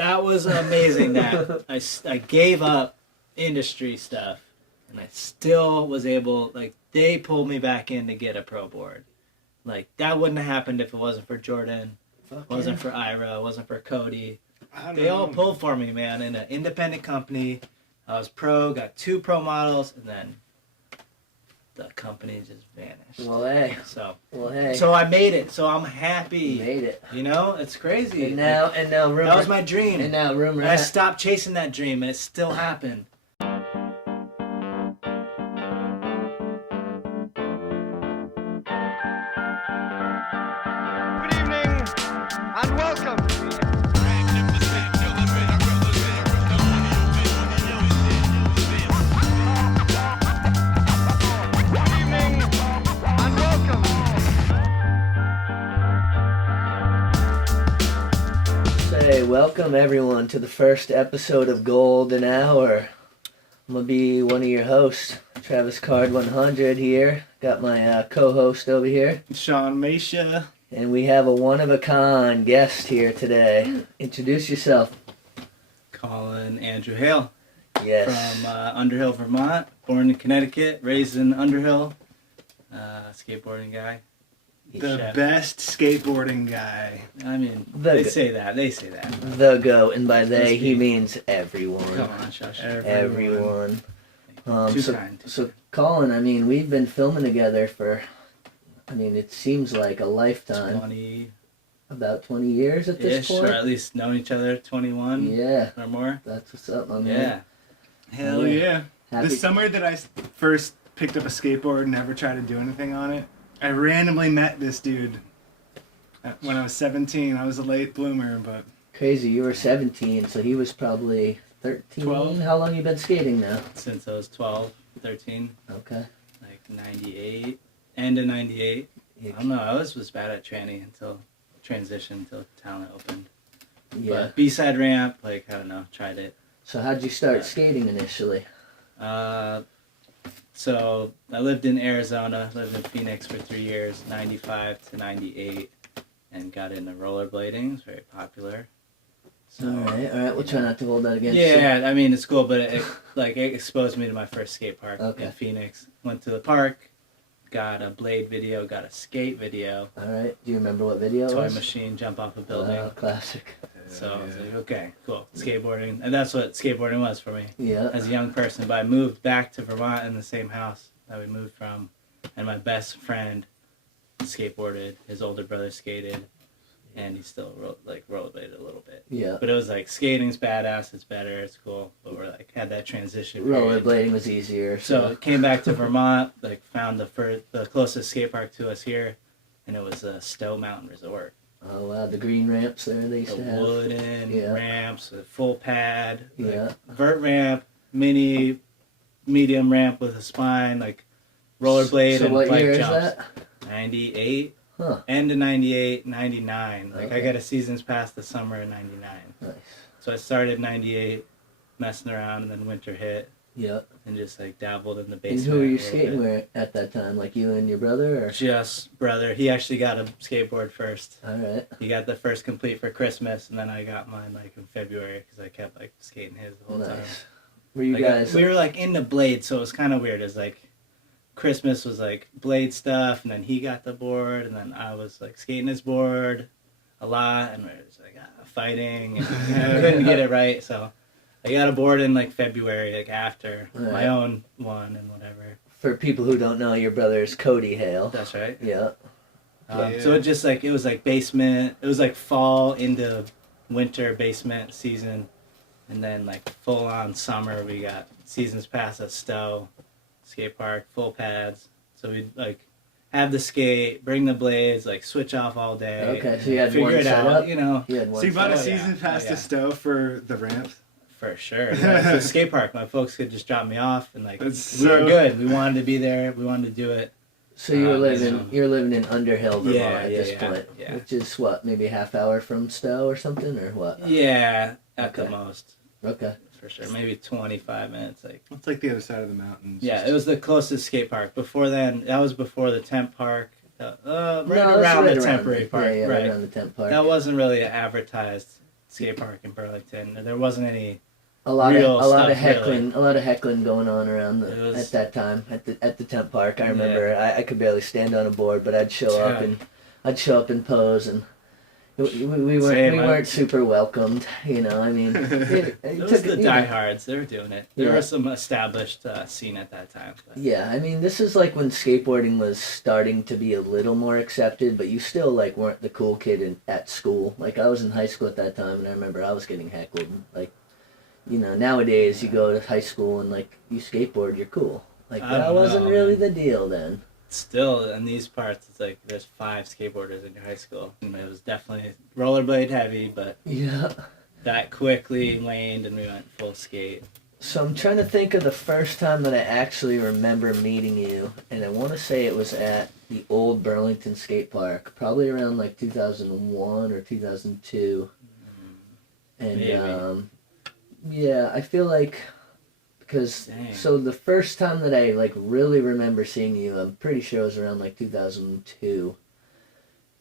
that was amazing that I gave up industry stuff and I still was able, like, they pulled me back in to get a pro board. Like, that wouldn't have happened if it wasn't for Jordan, wasn't for Ira, wasn't for Cody. They all pulled for me, man, in an independent company. I was pro, got 2 pro models, and then the company just vanished. Well, hey. So I made it. So I'm happy. You made it. You know, it's crazy. And now, rumor. That was my dream. And now, rumor. I stopped chasing that dream, and it still happened. Good evening, and welcome. Hey, welcome everyone to the first episode of Golden Hour. I'm gonna be one of your hosts, Travis Card 100 here. Got my co-host over here, Shaun, Machia. And we have a one-of-a-kind guest here today. Introduce yourself. Colin Hale. Yes. From Underhill, Vermont. Born in Connecticut, raised in Underhill. Skateboarding guy. The chef. Best skateboarding guy. I mean, they say that. The GOAT, and by they, he means everyone. Come on, Shush. Everyone. Too kind. So, Colin, I mean, we've been filming together for, it seems like a lifetime. About 20 years at this point? Or at least known each other 21 or more. That's what's up, my man. Yeah. Hell yeah. Happy. The summer that I first picked up a skateboard and never tried to do anything on it, I randomly met this dude when I was 17. I was a late bloomer, but... Crazy, you were 17, so he was probably 13? 12. How long you been skating now? Since I was 12, 13. Okay. Like 98. End of 98. I don't know, I was bad at tranny until talent opened. Yeah. But B-side ramp, I don't know, tried it. So how'd you start skating initially? So I lived in Arizona, lived in Phoenix for 3 years, 95 to 98, and got into rollerblading. It's very popular. So, all right. We'll try not to hold that against you. Yeah, I mean, it's cool, but it exposed me to my first skate park in Phoenix. Went to the park, got a blade video, got a skate video. All right. Do you remember what video it was? Toy machine, jump off a building. Oh, classic. So I was like, okay, cool, skateboarding. And that's what skateboarding was for me. Yeah. As a young person. But I moved back to Vermont in the same house that we moved from. And my best friend skateboarded. His older brother skated. And he still rollerbladed a little bit. Yeah. But it was like, skating's badass, it's better, it's cool. But we're had that transition period. Rollerblading was easier. So came back to Vermont, found the closest skate park to us here. And it was Stowe Mountain Resort. Oh, wow, the green ramps there they used to have. Wooden ramps, a full pad, Yeah. vert ramp, medium ramp with a spine, rollerblade So and what bike year jumps. is that? 98, Huh. end of 98, 99. I Okay. got a season's pass the summer of 99. Nice. So I started 98, messing around, and then winter hit, Yep. and just dabbled in the And basement. who were you a little skating bit. with at that time? Like you and your brother? Or? Just brother. He actually got a skateboard first. All right. He got the first complete for Christmas, and then I got mine in February because I kept skating his the whole time. Nice. Were you guys... We were into blade, so it was kind of weird. It was Christmas was blade stuff, and then he got the board, and then I was skating his board a lot, and we were just fighting, and I couldn't get it right, so I got a board in February, after my own one and whatever. For people who don't know, your brother is Cody Hale. That's right. Yeah. So it just it was basement. It was fall into winter basement season, and then full on summer. We got seasons pass at Stowe skate park, full pads. So we'd have the skate, bring the blades, switch off all day. Okay, so you had figure one it set out, up? you know. You had one So you bought a Oh, yeah. season pass Oh, yeah. to Stowe for the ramps? For sure. Yeah, it's a skate park. My folks could just drop me off, and we were so- good. We wanted to be there. We wanted to do it. So you're living in Underhill, Vermont at this point, yeah. which is what, maybe a half hour from Stowe or something, or what? Yeah, at the Okay. most. Okay. For sure. Maybe 25 minutes. It's the other side of the mountains. Yeah, it was the closest skate park. Before then, that was before the temp park. Right No, it's around right the temporary there. park. Yeah, right around the temp park. That wasn't really advertised skate park in Burlington. There wasn't any. A lot Real of stuff, heckling, a lot of heckling going on around It was- at that time at the tent park. I remember I could barely stand on a board, but I'd show up and pose, and we weren't super welcomed. You know, I mean, It was the diehards. They were doing it. There was some established scene at that time. But. Yeah, I mean, this is like when skateboarding was starting to be a little more accepted, but you still like weren't the cool kid at school. Like I was in high school at that time, and I remember I was getting heckled. Like, you know, nowadays you go to high school and like you skateboard, you're cool. Like that wasn't really the deal then. Still, in these parts, it's like there's 5 skateboarders in your high school. And it was definitely rollerblade heavy, but that quickly waned and we went full skate. So I'm trying to think of the first time that I actually remember meeting you, and I want to say it was at the old Burlington skate park, probably around like 2001 or 2002. And Maybe. yeah, I feel like because so the first time that I like really remember seeing you, I'm pretty sure it was around like 2002,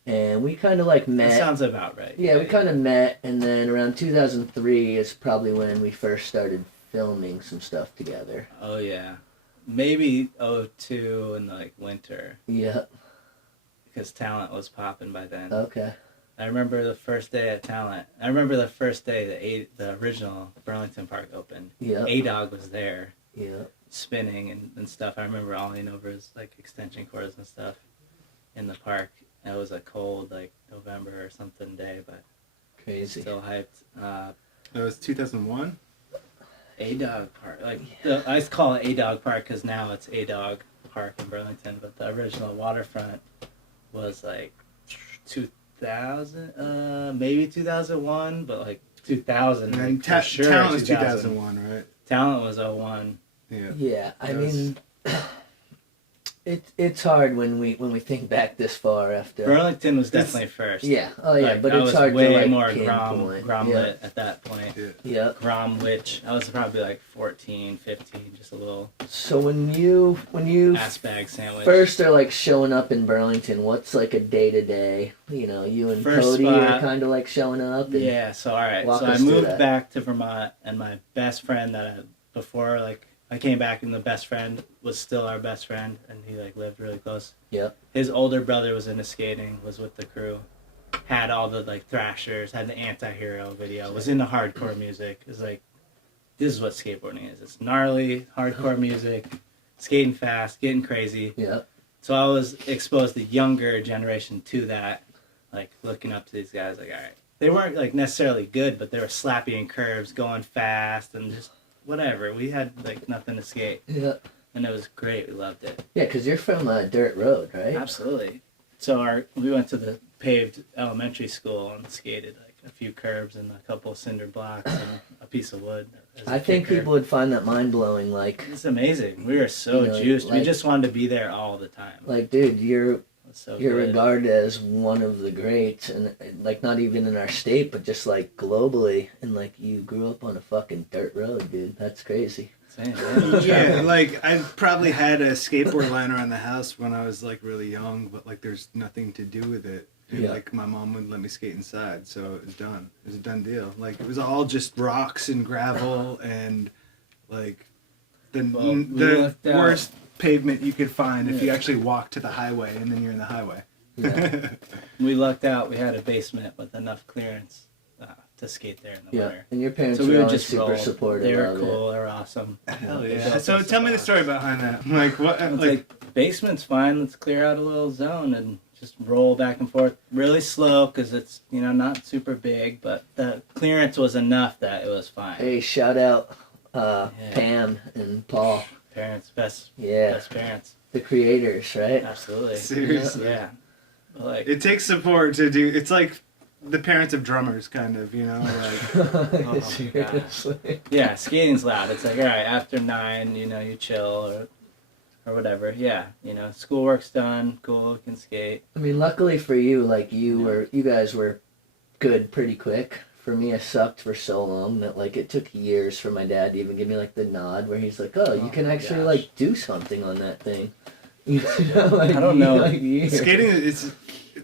and we kind of like met. That sounds about right. Yeah, we kind of met, and then around 2003 is probably when we first started filming some stuff together. Oh yeah, maybe 2002 in the like winter. Yeah. Because Talent was popping by then. Okay. I remember the first day at Talent. I remember the first day the original Burlington Park opened. Yeah. A-Dog was there. Yeah. Spinning and stuff. I remember olling over his like extension cords and stuff in the park. It was a cold like November or something day, but crazy. Still hyped. That was 2001. A-Dog Park. Like I call it A-Dog Park because now it's A-Dog Park in Burlington, but the original waterfront was like 2000, maybe 2001, but like 2000. And like, for sure, Talent was 2001, right? Talent was 01. Yeah. Yeah, I mean, it's hard when we think back this far after. Burlington was definitely first. Yeah. Oh yeah, like, but I it's was hard way to like more pinpoint. Gromlet at that point. Yeah. Gromwich. I was probably like 14, 15, just a little. So when you ass bag sandwich. first are like showing up in Burlington, what's like a day to day? You know, you and First Cody spot, are kind of like showing up. And yeah. So all right. walk So us I through moved that. back to Vermont, and my best friend before like I came back, and the best friend was still our best friend, and he like lived really close. Yep. His older brother was into skating, was with the crew, had all the like thrashers, had the Anti-Hero video, was into hardcore music. It's like, this is what skateboarding is. It's gnarly, hardcore music, skating fast, getting crazy. Yep. So I was exposed the younger generation to that, like looking up to these guys. Like, all right, they weren't like necessarily good, but they were slapping in curves, going fast, and just whatever. We had like nothing to skate. Yeah. And it was great. We loved it. Yeah, because you're from Dirt Road, right? Absolutely. So we went to the paved elementary school and skated like a few curbs and a couple cinder blocks and a piece of wood. I think people would find that mind blowing. Like, it's amazing. We were so juiced. like, we just wanted to be there all the time. Like, dude, you're so you're good. regarded as one of the greats, and like not even in our state, but just like globally. And like you grew up on a fucking dirt road, dude. That's crazy. Same, man. Yeah, like I probably had a skateboard lying around the house when I was like really young, but like there's nothing to do with it. And, Yeah. like my mom wouldn't let me skate inside, so it was done. It was a done deal. Like it was all just rocks and gravel and like the looked out. worst pavement you could find if you actually walk to the highway and then you're in the highway. Yeah. We lucked out. We had a basement with enough clearance to skate there in the Yeah, winter. and your parents So we were would always just super roll. supportive They were of cool. They were awesome. Hell They yeah. built So us tell a me the box. story behind that. Like what? It's Like, like basement's fine. Let's clear out a little zone and just roll back and forth really slow because it's not super big, but the clearance was enough that it was fine. Hey, shout out Yeah. Pam and Paul. Parents, best parents, the creators, right? absolutely. seriously. Yeah, but like It takes support to do. It's like the parents of drummers, kind of. Like Oh my Seriously. yeah, skating's loud. It's like all right after 9, you chill or whatever. Yeah, schoolwork's done. Cool, we can skate. I mean, luckily for you, like you guys were good pretty quick. For me, I sucked for so long that like it took years for my dad to even give me like the nod where he's like, "Oh, you can my actually gosh. like do something on that thing." Like, I don't know. Like, years. skating is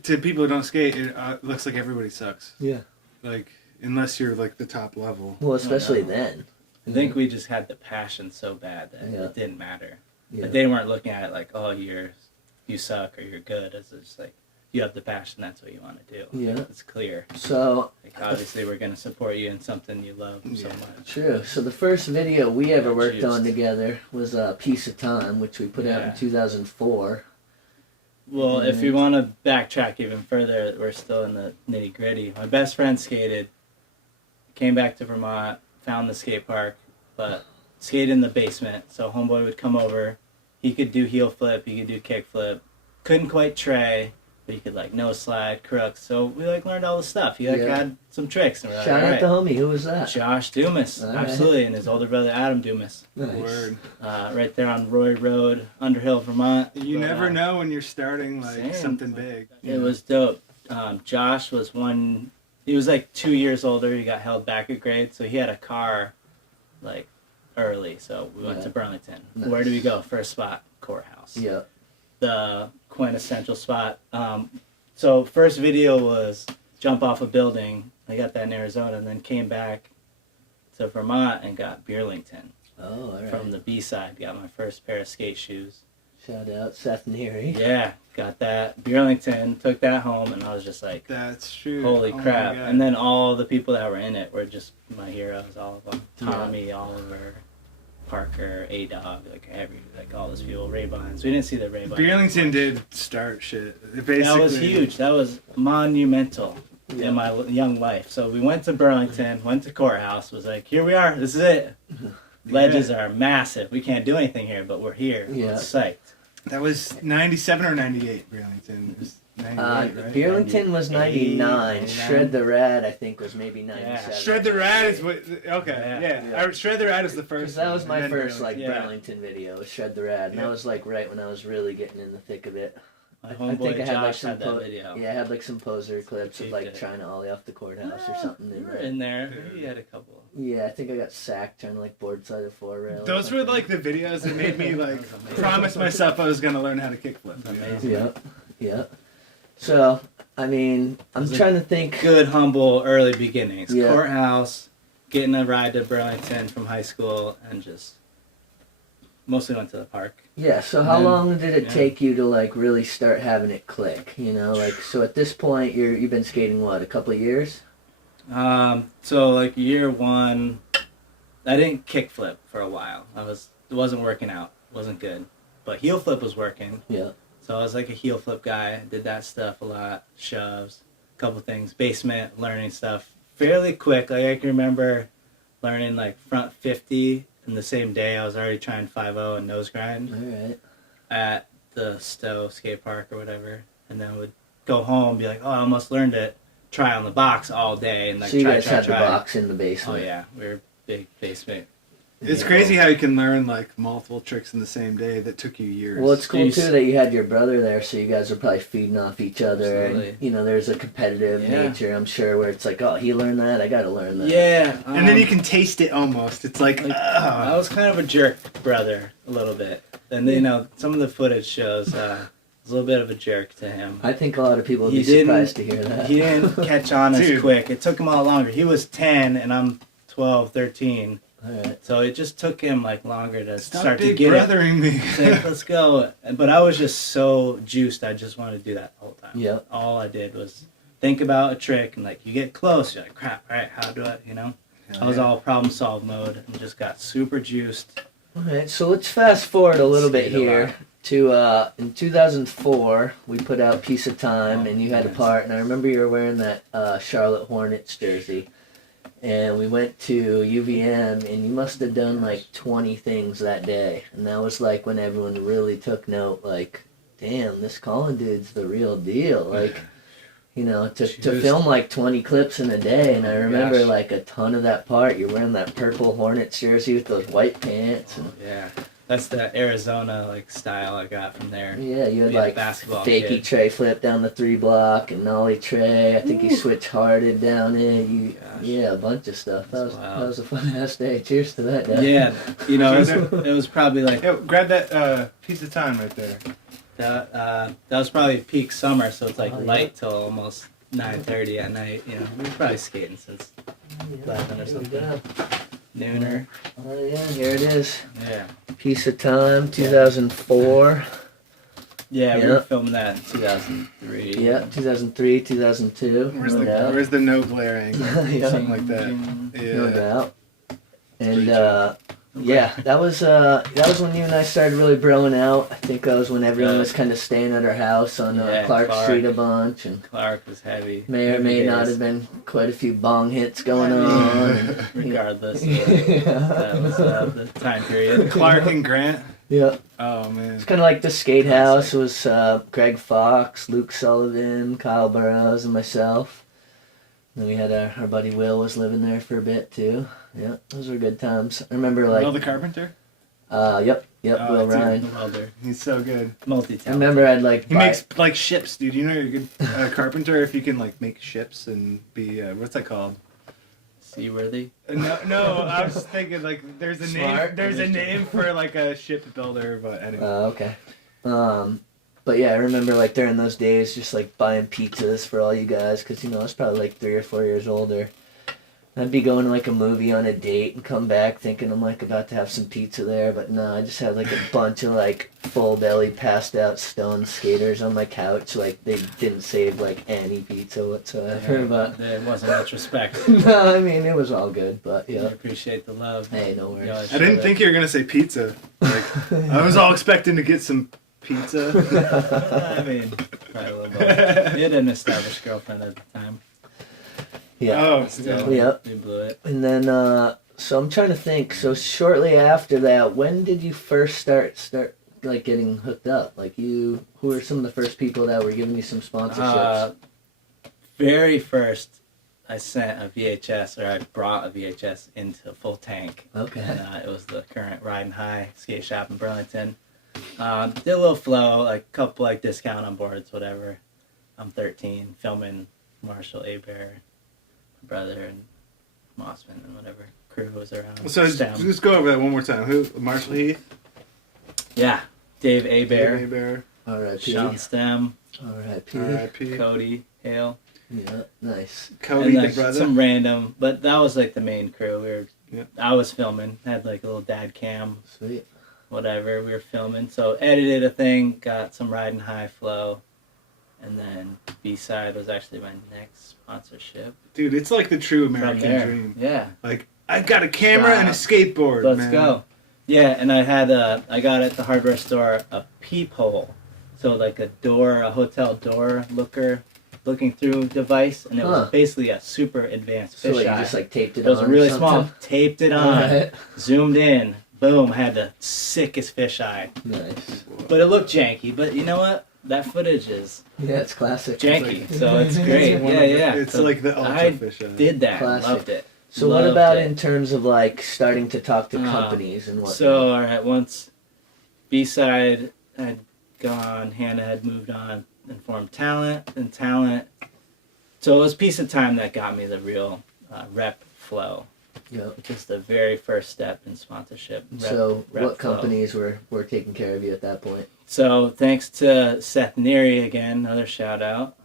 to people who don't skate. It looks like everybody sucks. Yeah. Like unless you're like the top level. Well, especially know. then. I think we just had the passion so bad that Yeah. it didn't matter. Yeah. But they weren't looking at it like, oh, you suck or you're good. It's just like, you have the passion, that's what you want to do. Yeah. It's clear. So, Like, obviously, we're going to support you in something you love so much. true. So the first video we ever Got worked on juiced. together was a Piece of Time, which we put out in Yeah. 2004. Well, if Mm-hmm. you want to backtrack even further, we're still in the nitty gritty. My best friend skated, came back to Vermont, found the skate park, but skated in the basement. So homeboy would come over. He could do heel flip, he could do kick flip. Couldn't quite tray, but he could like nose slide, crooks. So we like learned all the stuff. He like Yeah. had some tricks, and we're like, Shout all out right. to homie. Who was that? Josh Dumas, All right. absolutely, and his older brother Adam Dumas, Nice. Word. right there on Roy Road, Underhill, Vermont. You But, never know when you're starting like same. something big. It was dope. Josh was he was like 2 years older. He got held back a grade, so he had a car like early. So we went Yeah. to Burlington. Nice. Where do we go? First spot, courthouse. Yeah. The quintessential spot. So first video was jump off a building. I got that in Arizona, and then came back to Vermont and got Burlington Oh, all right. from the B side. Got my first pair of skate shoes. Shout out Seth Neary. Yeah, got that Burlington. Took that home, and I was just like, That's true. holy Oh my crap. God. And then all the people that were in it were just my heroes, all of them. Tommy, Oliver, Parker, A-Dog, like all those people, Ray-Bons. We didn't see the Ray-Bons. Burlington did start shit. It basically, That was huge. That was monumental Yeah. in my young life. So we went to Burlington, went to courthouse, was like, here we are, this is it. Ledges are massive. We can't do anything here, but we're here. Yeah. Psyched. That was 97 or 98, Burlington. It was 98, right? Burlington was 99. 99. Shred the Rad, I think, was maybe 97. Shred the Rad is what. Okay, Yeah. yeah. Shred the Rad is the Because first. that was one, my and then first Burlington. like Yeah. Burlington video, was Shred the Rad, and Yeah. that was like right when I was really getting in the thick of it. My I homeboy think I had like Josh some had that video. yeah, I had like some poser clips of He like did. trying to ollie off the courthouse or something You in were there. in there. Maybe you had a couple. Yeah, I think I got sacked trying to like board side a four rail. or Those were something. like the videos that made me like That was amazing. promise myself I was gonna learn how to kickflip. you know? Amazing. Yeah, yeah. So I mean, I'm Was it trying to think. Good, humble, early beginnings. Yeah. Courthouse, getting a ride to Burlington from high school, and just mostly went to the park. Yeah. So how then- long did it yeah. take you to like really start having it click? You know, like so at this point you've been skating what, a couple of years? So like year one, I didn't kickflip for a while. It wasn't working out, wasn't good, but heel flip was working. Yeah. So I was like a heel flip guy. Did that stuff a lot, shoves, a couple things, basement, learning stuff fairly quick. Like I can remember learning like front 50 in the same day. I was already trying 5-0 and nose grind All right. at the Stowe skate park or whatever, and then would go home and be like, oh, I almost learned it. Try on the box all day and like So you try. guys had the box in the Oh basement. yeah, we were big basement. It's Yeah. crazy how you can learn like multiple tricks in the same day that took you years. Well, it's cool Jeez. too that you had your brother there, so you guys were probably feeding off each other, Absolutely. and you know, there's a competitive Yeah. nature, I'm sure, where it's like, oh, he learned that, I got to learn that. Yeah, and then you can taste it almost. It's like, I was kind of a jerk brother a little bit, and you know some of the footage shows I was a little bit of a jerk to him. I think a lot of people would He be didn't- surprised to hear that. He didn't catch on as Dude. quick. It took him a lot longer. He was 10 and I'm 12, 13. All right. So it just took him like longer to stop start to big get it. brothering me. Say, let's go. But I was just so juiced. I just wanted to do that the whole time. Yep. All I did was think about a trick and like you get close. You're like, crap, all right, how do I, you know? I was all problem solve mode and just got super juiced. All right, so let's fast forward a little bit Skate a here lot. to in 2004, we put out Piece of Time, Oh, and you had a nice. part, and I remember you were wearing that Charlotte Hornets jersey. And we went to UVM, and you must have done like 20 things that day. And that was like when everyone really took note, like, damn, this Colin dude's the real deal. Like, you know, to Juiced. film like 20 clips in a day. And I Oh my remember gosh. like a ton of that part. You're wearing that purple Hornets jersey with those white pants. And, Yeah. That's the Arizona like style I got from there. yeah, you had Being a like basketball fakey kid. tray flip down the 3 block and nollie tray. I think you switch hearted down it. Gosh. Yeah, a bunch of stuff. That That's was wild. that was a fun ass day. Cheers to that day. Yeah, you know, it was probably like Yo, grab that piece of time right there. that was probably peak summer, so it's like Oh, yeah. light till almost 9:30 at night. You know, we were probably skating since 11 or something. Yeah. Nooner. Oh yeah, here it is. Yeah. Piece of Time, 2004. Yeah, we Yeah. were filming that in 2003. Yeah, 2003, 2002. Where's no the doubt. where's the no glare angle? Yeah. Something like that. No Yeah. doubt. And Pretty yeah, that was when you and I started really broing out. I think that was when everyone Yeah. was kind of staying at our house on Yeah, Clark Clark. Street a bunch, and Clark was heavy. may or Heavy may not days. have been quite a few bong hits going on. and- Regardless, Yeah. that was the time period. Clark and Grant. Yeah. Oh man. It's kind of like the skate house was Greg Fox, Luke Sullivan, Kyle Burrows, and myself. Then we had our buddy Will was living there for a bit too. Yeah, those were good times. I remember Will like, the Carpenter? yep, Oh, Will dude. Ryan. The welder, He's so good. I multi-talented. remember I'd like He buy- makes like ships, dude. You know you're a good carpenter if you can like make ships and be what's that called? Seaworthy. No, I was thinking like there's a Smart. name. There's a name for like a ship builder, but anyway. Okay. But yeah, I remember like during those days, just like buying pizzas for all you guys, because you know I was probably like 3 or 4 years older. I'd be going to like a movie on a date and come back thinking I'm like about to have some pizza there, but no, I just had like a bunch of like full belly passed out stone skaters on my couch. Like they didn't save like any pizza whatsoever. But There wasn't much respect. no, I mean it was all good. But I yeah, appreciate the love. hey, no worries. Yeah, I didn't think you were gonna say pizza. Like I was all expecting to get some pizza. I mean, probably a little bit. We had an established girlfriend at the time. Yeah. Oh, Still, Yeah. we blew it. And then, so I'm trying to think. So shortly after that, when did you first start like getting hooked up? Like who were some of the first people that were giving you some sponsorships? Very first, I sent a VHS, or I brought a VHS into Full Tank. Okay. And it was the current Riding High skate shop in Burlington. Did a little flow, like a couple like discount on boards, whatever. I'm 13, filming Marshall Abear, my brother, and Mossman, and whatever crew was around. So Stem. just go over that one more time. Who? Marshall Heath. Yeah, Dave Abear, Bear. R.I.P. Sean Stem, R.I.P. R.I.P. Cody Hale. Yeah, nice. Cody, And the like brother. some random, but that was like the main crew. Yeah. I was filming, had like a little dad cam, Sweet. whatever. We were filming, so edited a thing, got some Riding High flow, and then B-side was actually my next sponsorship. Dude, it's like the true From American there, dream. yeah. Like I got a camera and a skateboard. Let's man. go. Yeah, and I had I got at the hardware store a peephole, so like a hotel door looking through device, and it Huh. was basically a super advanced So like you fisheye. just like taped it It was on. really or small. something? Taped it on, Alright. zoomed in, boom, had the sickest fisheye. Nice. But it looked janky. But you know what? That footage is Yeah, it's classic. janky, so it's great. It's one Yeah, of the- yeah. It's So like the ultra I fish. did that. Classic. Loved it. So what Loved about it. in terms of like starting to talk to companies and whatnot? So all right, once B-side had gone, Hannah had moved on and formed Talent, and Talent. So it was Piece of Time that got me the real rep flow, yeah. which is the very first step in sponsorship. So rep what flow. companies were taking care of you at that point? So thanks to Seth Neary again, another shout out.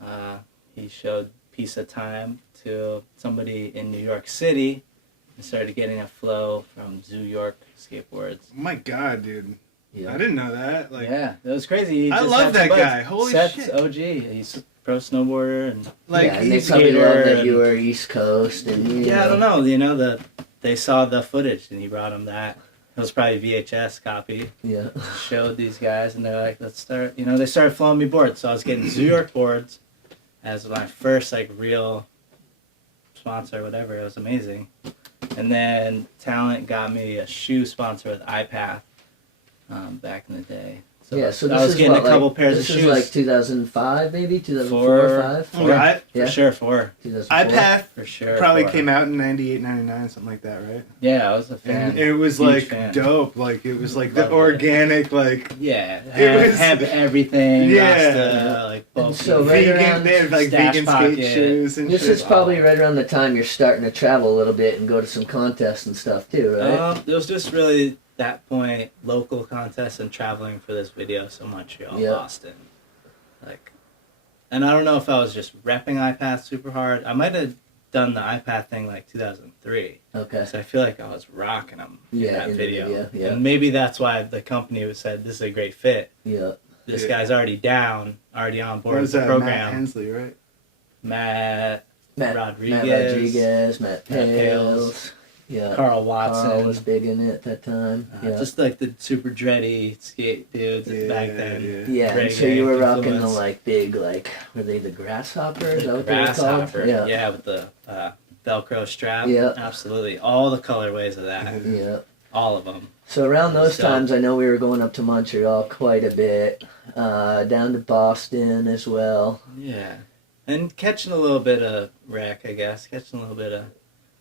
He showed Piece of Time to somebody in New York City and started getting a flow from Zoo York skateboards. Oh my god, dude. Yeah. I didn't know that. Like, Yeah, it was crazy. He I just love had that some guy. buds. Holy Seth's shit. OG. He's a pro snowboarder and like yeah, and they he's probably skater love that and- you were East Coast and you yeah, I don't know. They saw the footage and he brought them that. It was probably a VHS copy. Yeah. Showed these guys and they're like, let's start. You know, they started flowing me boards, so I was getting Zoo York boards as my first like real sponsor, whatever. It was amazing. And then Talent got me a shoe sponsor with iPath back in the day. So, Yeah, so I this was is getting what, a couple like, pairs this of is shoes. like 2005 maybe? 2004 or 5? Four. Right? Yeah. For sure, 4. 2004. iPath For sure. probably 4. came out in 98, 99, something like that, right? Yeah, I was a fan. And it was Huge like fan. dope. Like it was like the Loved it. organic, like Yeah, It was- have everything. Yeah. Rasta, like bulky. So right vegan. around They had like Stash vegan Pocket. skate shoes and This shit. is probably right around the time you're starting to travel a little bit and go to some contests and stuff too, right? It was just really that point local contests and traveling for this video. So Montreal, Yeah. Boston, like and I don't know if I was just repping iPath super hard. I might have done the iPath thing like 2003. Okay. So I feel like I was rocking them in that in the video. yeah. And maybe that's why the company said this is a great fit. Yeah. This guy's already down, already on board What with was the that? program. Matt Hensley, right? Matt Rodriguez. Matt Rodriguez, Matt Matt Pales. Yeah. Carl Watson. Carl was big in it at that time. Yeah. Just like the super dready skate dudes back then. Yeah, and so reggae you were rocking the influence. like big like were they the grasshoppers? Is that what they were called? Grasshopper. Yeah. Yeah, with the Velcro strap. Yeah. Absolutely. All the colorways of that. Yeah. All of them. So around those So- times, I know we were going up to Montreal quite a bit, down to Boston as well. Yeah. And catching a little bit of wreck, I guess. Catching a little bit of,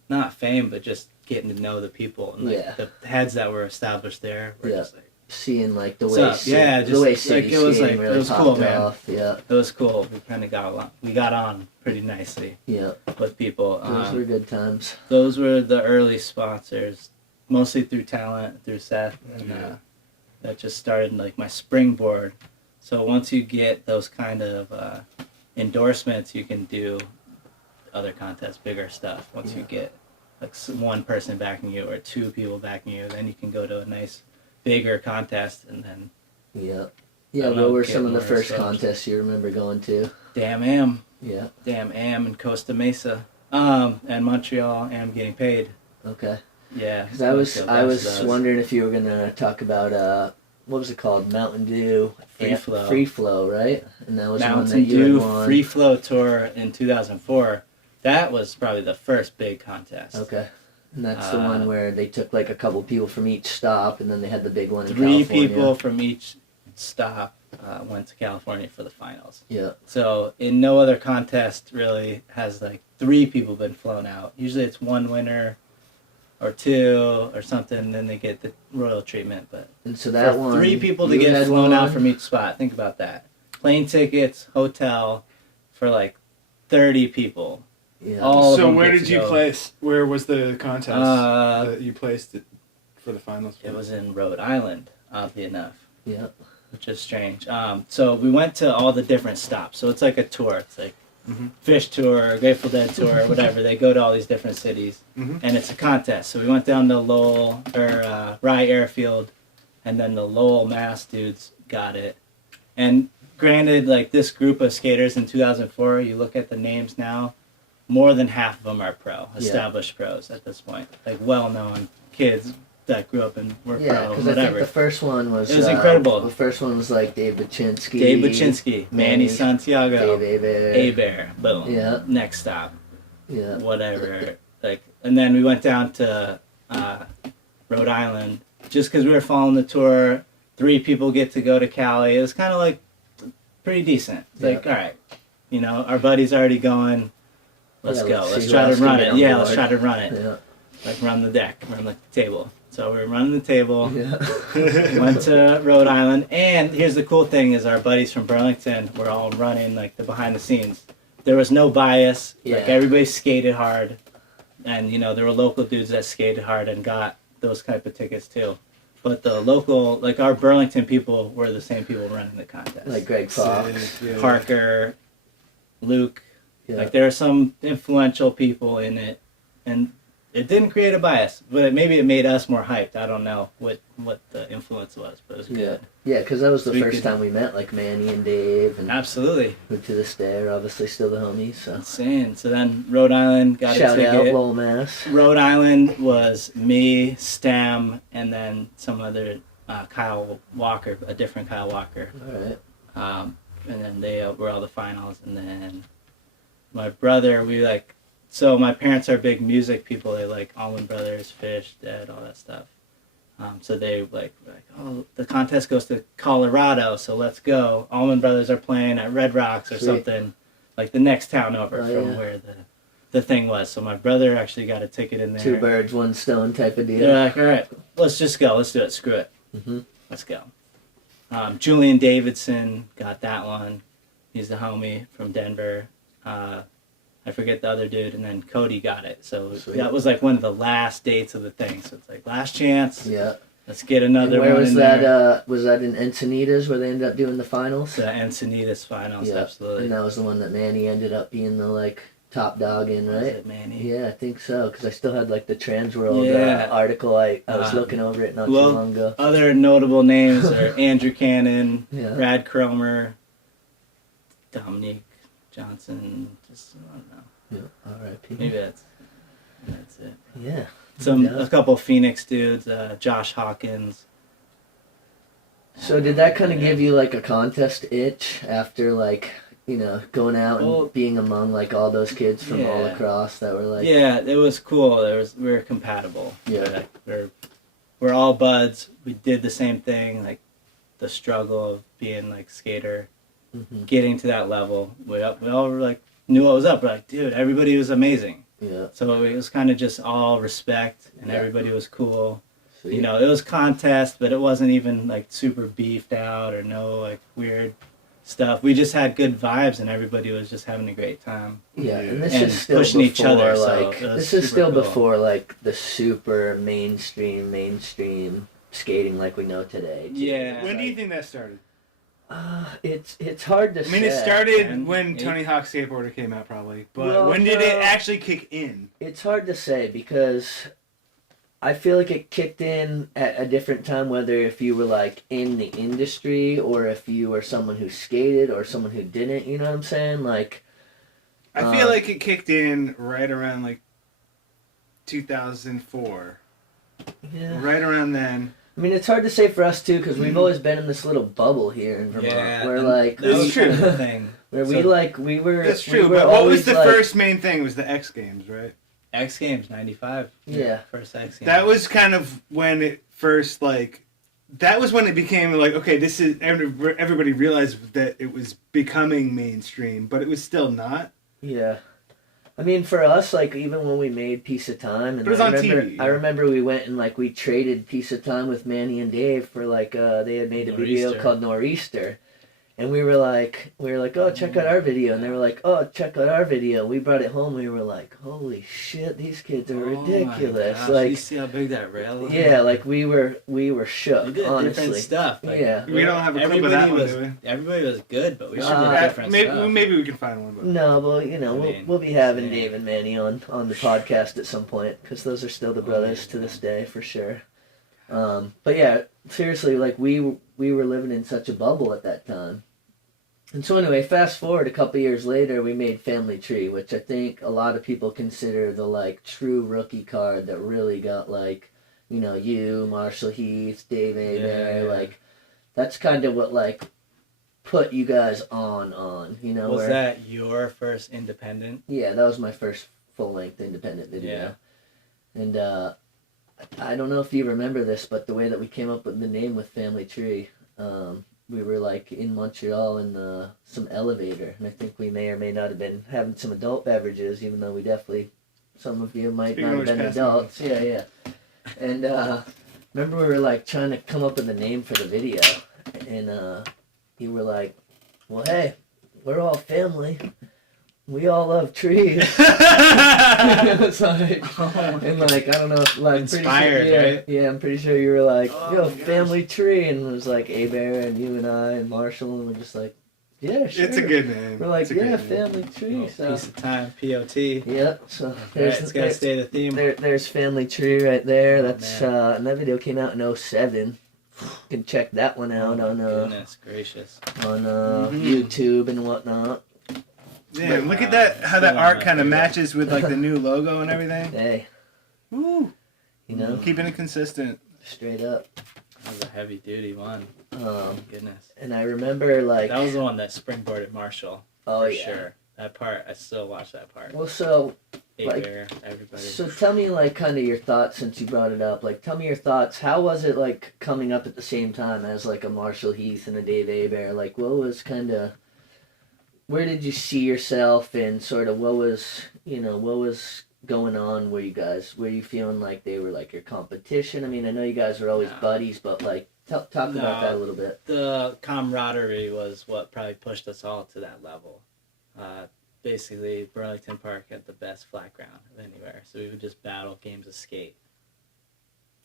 not fame, but just getting to know the people. And like the heads that were established there were just like, Seeing like the What's way, up? Yeah, the way just, city like, it was, skating like, really it was popped cool, man. off. Yeah, it was cool. We kind of got on pretty nicely yeah. with people. Those were good times. Those were the early sponsors, mostly through talent, through Seth, and that just started like my springboard. So once you get those kind of endorsements, you can do other contests, bigger stuff. Once you get like one person backing you or two people backing you, then you can go to a nice bigger contest, and then Yeah. I Yeah, don't what know, were get some of the more first exposed. contests you remember going to? Damn Am in Costa Mesa, and Montreal Am getting paid. Okay. Yeah, Because I was those. wondering if you were gonna talk about what was it called? Mountain Dew Free Flow. right? And that was one that Mountain you had Dew won. Free Flow Tour in 2004. That was probably the first big contest. Okay. And that's the one where they took like a couple people from each stop, and then they had the big one in 3 California. people from each stop went to California for the finals. Yeah. So in no other contest really has like 3 people been flown out. Usually it's 1 winner or 2 or something, then they get the royal treatment. But And so that for one, 3 people to you get had flown out one. from each spot, think about that. Plane tickets, hotel for like 30 people. Yeah. All of So them where get did to you go. place? Where was the contest that you placed it for the finals? It was in Rhode Island, oddly enough, Yeah. which is strange. So we went to all the different stops. So it's like a tour. It's like Fish Tour, Grateful Dead Tour, whatever. They go to all these different cities, and it's a contest. So we went down to Lowell or Rye Airfield, and then the Lowell, Mass dudes got it. And granted, like this group of skaters in 2004, you look at the names now, more than half of them are established pros at this point, like well-known kids that grew up and were Yeah, pro, because I think whatever. the first one was... It was incredible. The first one was like Dave Baczynski. Dave Baczynski, Manny Santiago, Dave Aber. A-Bear, boom. Yeah. Next stop, Yeah. whatever. Like, and then we went down to Rhode Island just because we were following the tour. 3 people get to go to Cali. It was kind of like pretty decent. It's like, all right, you know, our buddy's already going. Let's go. see Let's who try to else can run get it. on Yeah, board. let's try to run it. Yeah. Like run the deck, run the table. So we were running the table. Yeah. Went to Rhode Island, and here's the cool thing: is our buddies from Burlington were all running like the behind the scenes. There was no bias. Like Yeah. everybody skated hard, and you know there were local dudes that skated hard and got those type of tickets too. But the local, like our Burlington people, were the same people running the contest. Like Greg Fox. Yeah. Parker, Luke. Yeah. Like there are some influential people in it, and it didn't create a bias, but maybe it made us more hyped. I don't know what the influence was, but it was Yeah. good. Yeah, because that was the We first could- time we met, like Manny and Dave, and Absolutely. who to this day are obviously still the homies. So Insane. So then Rhode Island got shout a out ticket. Lowell, Mass. Rhode Island was me, Stam, and then some other Kyle Walker, a different Kyle Walker. All right. And then they were all the finals. And then my brother, so my parents are big music people. They like Allman Brothers, Fish, Dead, all that stuff. So they like, oh, the contest goes to Colorado, so let's go. Allman Brothers are playing at Red Rocks or Sweet. something, like the next town over Oh, from yeah. where the thing was. So my brother actually got a ticket in there. 2 birds, 1 stone type of deal. They're like, all right, let's just go. Let's do it. Screw it. Mm-hmm. Let's go. Julian Davidson got that one. He's the homie from Denver. I forget the other dude, and then Cody got it. So Sweet. that was like one of the last dates of the thing. So it's like last chance. Yeah. let's get And another where one was in that? there. Was that in Encinitas where they ended up doing the finals? The Encinitas finals, Yeah, absolutely. and that was the one that Manny ended up being the like top dog in, Was right? it Manny? Yeah, I think so. Because I still had like the Transworld Yeah. article. I was looking over it not too well, long ago. Other notable names are Andrew Cannon, Yeah. Brad Cromer, Dominique Johnson. Just I don't know. Yeah, R.I.P. Maybe that's it. Yeah. A couple Phoenix dudes, Josh Hawkins. So did that kind of give you like a contest itch after like, you know, going out and being among like all those kids from all across that were like... Yeah, it was cool. We were compatible. Yeah. We're all buds. We did the same thing, like the struggle of being like skater, getting to that level. We all like knew what was up. We're like, dude, everybody was amazing. Yeah. So it was kind of just all respect, and everybody was cool. Sweet. You know, it was contest, but it wasn't even like super beefed out or no like weird stuff. We just had good vibes, and everybody was just having a great time. Yeah, and this And is still pushing before each other, so like it was this is super still cool. before like the super mainstream skating like we know today. too. Yeah. When do you think that started? It's hard to say. I mean, it started 10, when 8. Tony Hawk Skateboarder came out, probably. But Well, when did it actually kick in? It's hard to say because I feel like it kicked in at a different time, whether if you were like in the industry or if you were someone who skated or someone who didn't. You know what I'm saying? Like, I feel like it kicked in right around like 2004. yeah. Right around then. I mean, it's hard to say for us too because we've always been in this little bubble here in Vermont. Where and like that was true. the thing. where So- we were. That's we true, were but what was always, the like- first main thing? It was the X Games, right? X Games '95. Yeah. First X Games. That was kind of when it first, like, that was when it became like, okay, this is, everybody realized that it was becoming mainstream, but it was still not. Yeah. I mean, for us, like, even when we made Piece of Time, and But it was on TV, I remember we went and, like, we traded Piece of Time with Manny and Dave for, like, they had made a video Nor'easter. called Nor'easter. And we were like, oh, check out our video. And they were like, oh, check out our video. We brought it home. We were like, holy shit, these kids are ridiculous. Oh my gosh, Like, you see how big that rail is? yeah, like, we were shook, We did honestly. different stuff. Like, Yeah. We don't have a clip of everybody that one, was, do we? Everybody was good, but we should Uh, do different stuff. Maybe we can find one. But No, but you know, I we'll mean, we'll be having yeah. Dave and Manny on the podcast at some point because those are still the brothers to this day for sure. But yeah, seriously, like we were living in such a bubble at that time. And so anyway, fast forward a couple years later, we made Family Tree, which I think a lot of people consider the like true rookie card that really got like, you know, you, Marshall Heath, Dave Abear, Yeah. like that's kind of what like put you guys on, you know. Was where, that your first independent? Yeah, that was my first full-length independent video. And I don't know if you remember this, but the way that we came up with the name with Family Tree, we were like in Montreal in some elevator, and I think we may or may not have been having some adult beverages, even though we definitely, some of you might Speaking not of have been which, pass adults. Yeah. And remember we were like trying to come up with a name for the video, and you were like, well, hey, we're all family. We all love trees. It's like, and like, I don't know, like, Inspired, pretty sure, right? Yeah, I'm pretty sure you were like, Oh yo, my gosh. Family Tree, and it was like Abear and you and I and Marshall, and we're just like, yeah, sure. it's a good name. We're like, It's a yeah, good name. Family Tree. Oh, So, piece of time, POT. yep. So Right, there's it's gotta stay the theme. there's Family Tree right there. Oh, That's man. and that video came out in 07. You can check that one out on Goodness gracious. YouTube and whatnot. Yeah, look at that, how that Still art not kind of my favorite. matches with like the new logo and everything. Hey, Woo! you know, Keeping it consistent. straight up. That was a heavy duty one. Goodness. And I remember like, That was the one that springboarded Marshall. oh for yeah. sure. That part, I still watch that part. Well, so like- Abear, everybody. So tell me, like, kind of your thoughts since you brought it up. Like, tell me your thoughts. How was it, like, coming up at the same time as, like, a Marshall Heath and a Dave Abear? Like, what was kind of... Where did you see yourself and sort of what was, you know, what was going on where you guys... Were you feeling like they were, like, your competition? I mean, I know you guys were always No. buddies, but, like, talk about No. that a little bit. The camaraderie was what probably pushed us all to that level. Basically, Burlington Park had the best flat ground of anywhere, so we would just battle games of skate.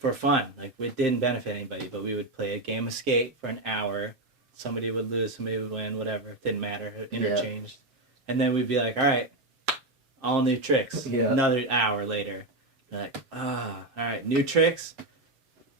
for fun. Like, it didn't benefit anybody, but we would play a game of skate for an hour. Somebody would lose, somebody would win, whatever. It didn't matter. It interchanged. And then we'd be like, all right, all new tricks. Yeah. Another hour later. Like, all right, new tricks.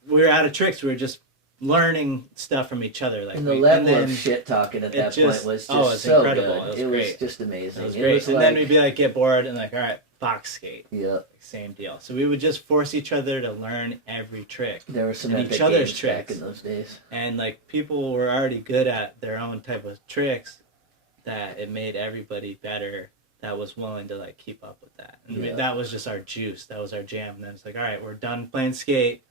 We were out of tricks. We were just learning stuff from each other. Like, and the level of shit talking at that point was just so incredible. good. It was great. Just amazing. It was great. And then we'd be like, get bored and like, all right, box skate. Yeah. Like, same deal. So we would just force each other to learn every trick. There were some and epic each other's games tricks back in those days. And like, people were already good at their own type of tricks that it made everybody better that was willing to like keep up with that. And that was just our juice. That was our jam. And then it's like, all right, we're done playing skate.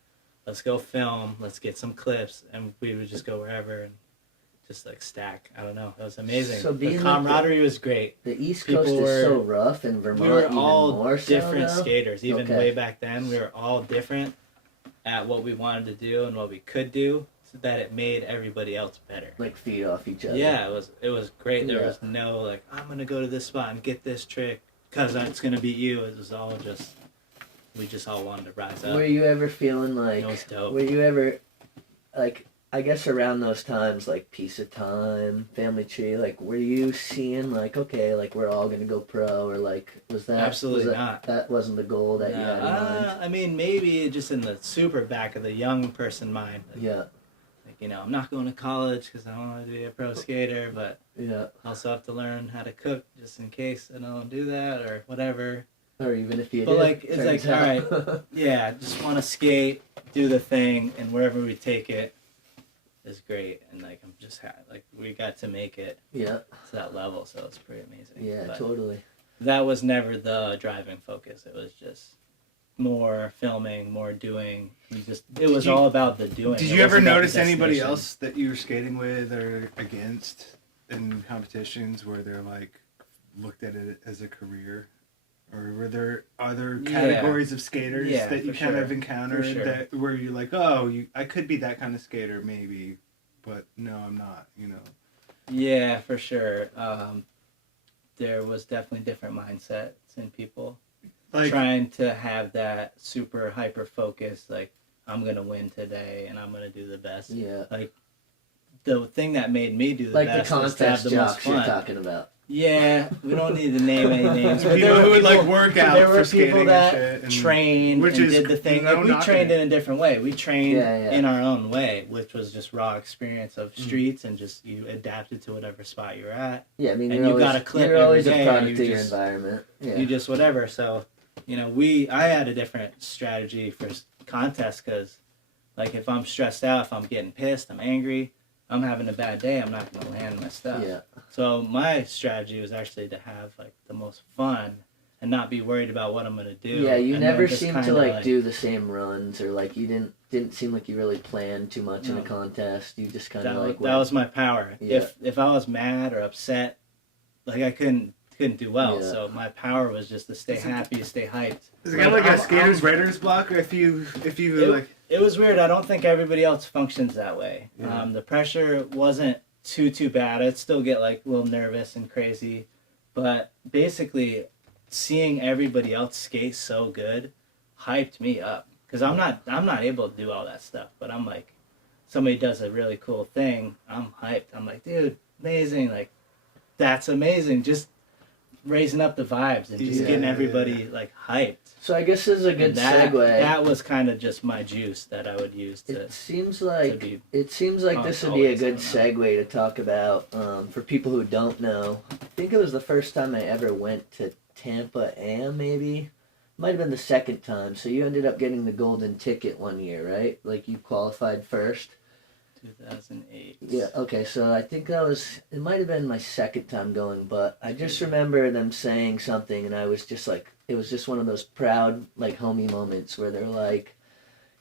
Let's go film. Let's get some clips. And we would just go wherever and just like stack. I don't know. It was amazing. So the camaraderie was great. The East Coast is so rough, and Vermont we were even all more different so now? skaters. Even way back then, we were all different at what we wanted to do and what we could do, so that it made everybody else better. Like feed off each other. Yeah, it was great. There was no like, I'm gonna go to this spot and get this trick because it's gonna beat you. It was all just, we just all wanted to rise up. Were you ever feeling like? It was dope. Were you ever, like, I guess around those times, like Piece of Time, Family Tree, like, were you seeing like, okay, like we're all gonna go pro, or like was that absolutely was that, not? That wasn't the goal that you had in mind. I mean, maybe just in the super back of the young person mind. Like, Yeah. Like, you know, I'm not going to college because I want to be a pro skater, but Yeah. I also have to learn how to cook just in case I don't do that or whatever. Or even if you But did, like, it's like, all right, yeah, just want to skate, do the thing, and wherever we take it is great. And like, I'm just like, we got to make it Yeah. to that level, so it's pretty amazing. Yeah, But totally. that was never the driving focus. It was just more filming, more doing. It was all about the doing. Did It you ever wasn't about the notice anybody destination. else that you were skating with or against in competitions where they're like looked at it as a career? Or were there other categories of skaters that you kind of encountered that where you're like, oh, I could be that kind of skater maybe, but no, I'm not, you know? Yeah, for sure. There was definitely different mindsets in people. Like, trying to have that super hyper focus, like, I'm going to win today and I'm going to do the best. Yeah. Like, the thing that made me do the like best the was to have contest the most jocks fun. you're talking about. Yeah, we don't need to name any names. But people who would like work out there for were skating people that and shit, and trained and did the thing. Like, we trained in a different way. We trained in our own way, which was just raw experience of streets and just you adapted to whatever spot you're at. Yeah, I mean, and you got a clip you're always every a day, product of your environment. Yeah. You just whatever. So, you know, I had a different strategy for contests because, like, if I'm stressed out, if I'm getting pissed, I'm angry, I'm having a bad day, I'm not going to land my stuff. Yeah. So my strategy was actually to have like the most fun and not be worried about what I'm going to do. Yeah, you and never just seemed to like do the same runs, or like you didn't seem like you really planned too much in a contest. You just kind of like that was my power. Yeah. If I was mad or upset, like I couldn't do well. Yeah. So my power was just to stay happy, stay hyped. Is it kind of like a skater's writer's block, or if you like? It was weird. I don't think everybody else functions that way. Yeah. The pressure wasn't too bad. I'd still get like a little nervous and crazy, but basically seeing everybody else skate so good hyped me up because I'm not able to do all that stuff. But I'm like, somebody does a really cool thing, I'm hyped. I'm like, dude, amazing! Like, that's amazing. Just raising up the vibes and just getting everybody like hyped. So I guess this is a good segue. That was kind of just my juice that I would use to. It seems like this would be a good segue to talk about for people who don't know. I think it was the first time I ever went to Tampa Am, maybe. Might have been the second time. So you ended up getting the golden ticket one year, right? Like you qualified first. 2008. Yeah, okay, so I think it might have been my second time going, but I just remember them saying something, and I was just like, it was just one of those proud, like, homie moments where they're like,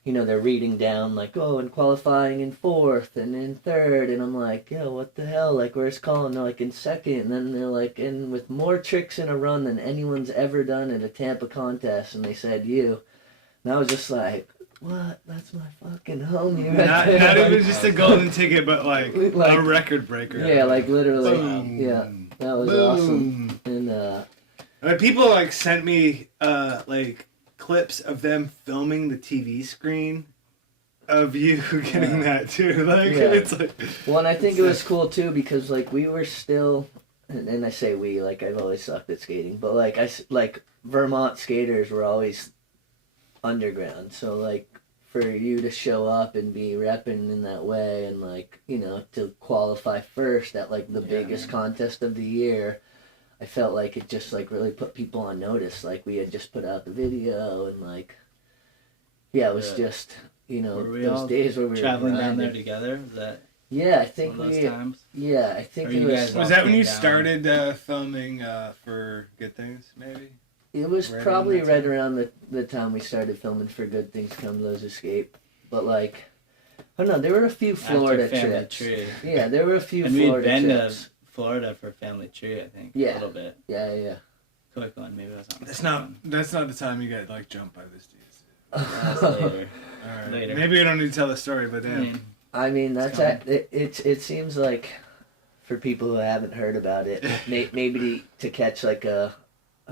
you know, they're reading down, like, oh, and qualifying in 4th and in 3rd, and I'm like, yo, what the hell, like, where's Colin? They're like, in 2nd, and then they're like, and with more tricks in a run than anyone's ever done at a Tampa contest, and they said you, and I was just like, what? That's my fucking homie right there. Not even just a golden ticket, but like a record breaker. Yeah, like literally. Boom. Yeah, that was Boom. awesome. And I mean, people like sent me like clips of them filming the TV screen of you getting that too. Like it's like. Well, and I think it was cool too because like we were still, and I say we, like I've always sucked at skating, but like Vermont skaters were always underground, so like for you to show up and be repping in that way and like, you know, to qualify first at like the biggest contest of the year, I felt like it just like really put people on notice. Like we had just put out the video and like, it was just, you know, those days where we were traveling down there together. Was that I think one of those times? Yeah, I think it was. Was that when you started filming for Good Things? Maybe. It was probably right around the time we started filming for Good Things Come Those Escape. But like, I don't know, there were a few Florida trips. Tree. Yeah, there were a few Florida trips. And we'd been to Florida for Family Tree, I think. Yeah. A little bit. Yeah. Quick one, maybe that's not the time you get like jumped by this dude. That's later. All right. Later. Maybe we don't need to tell the story, but then. I mean, it seems like for people who haven't heard about it, maybe to catch like a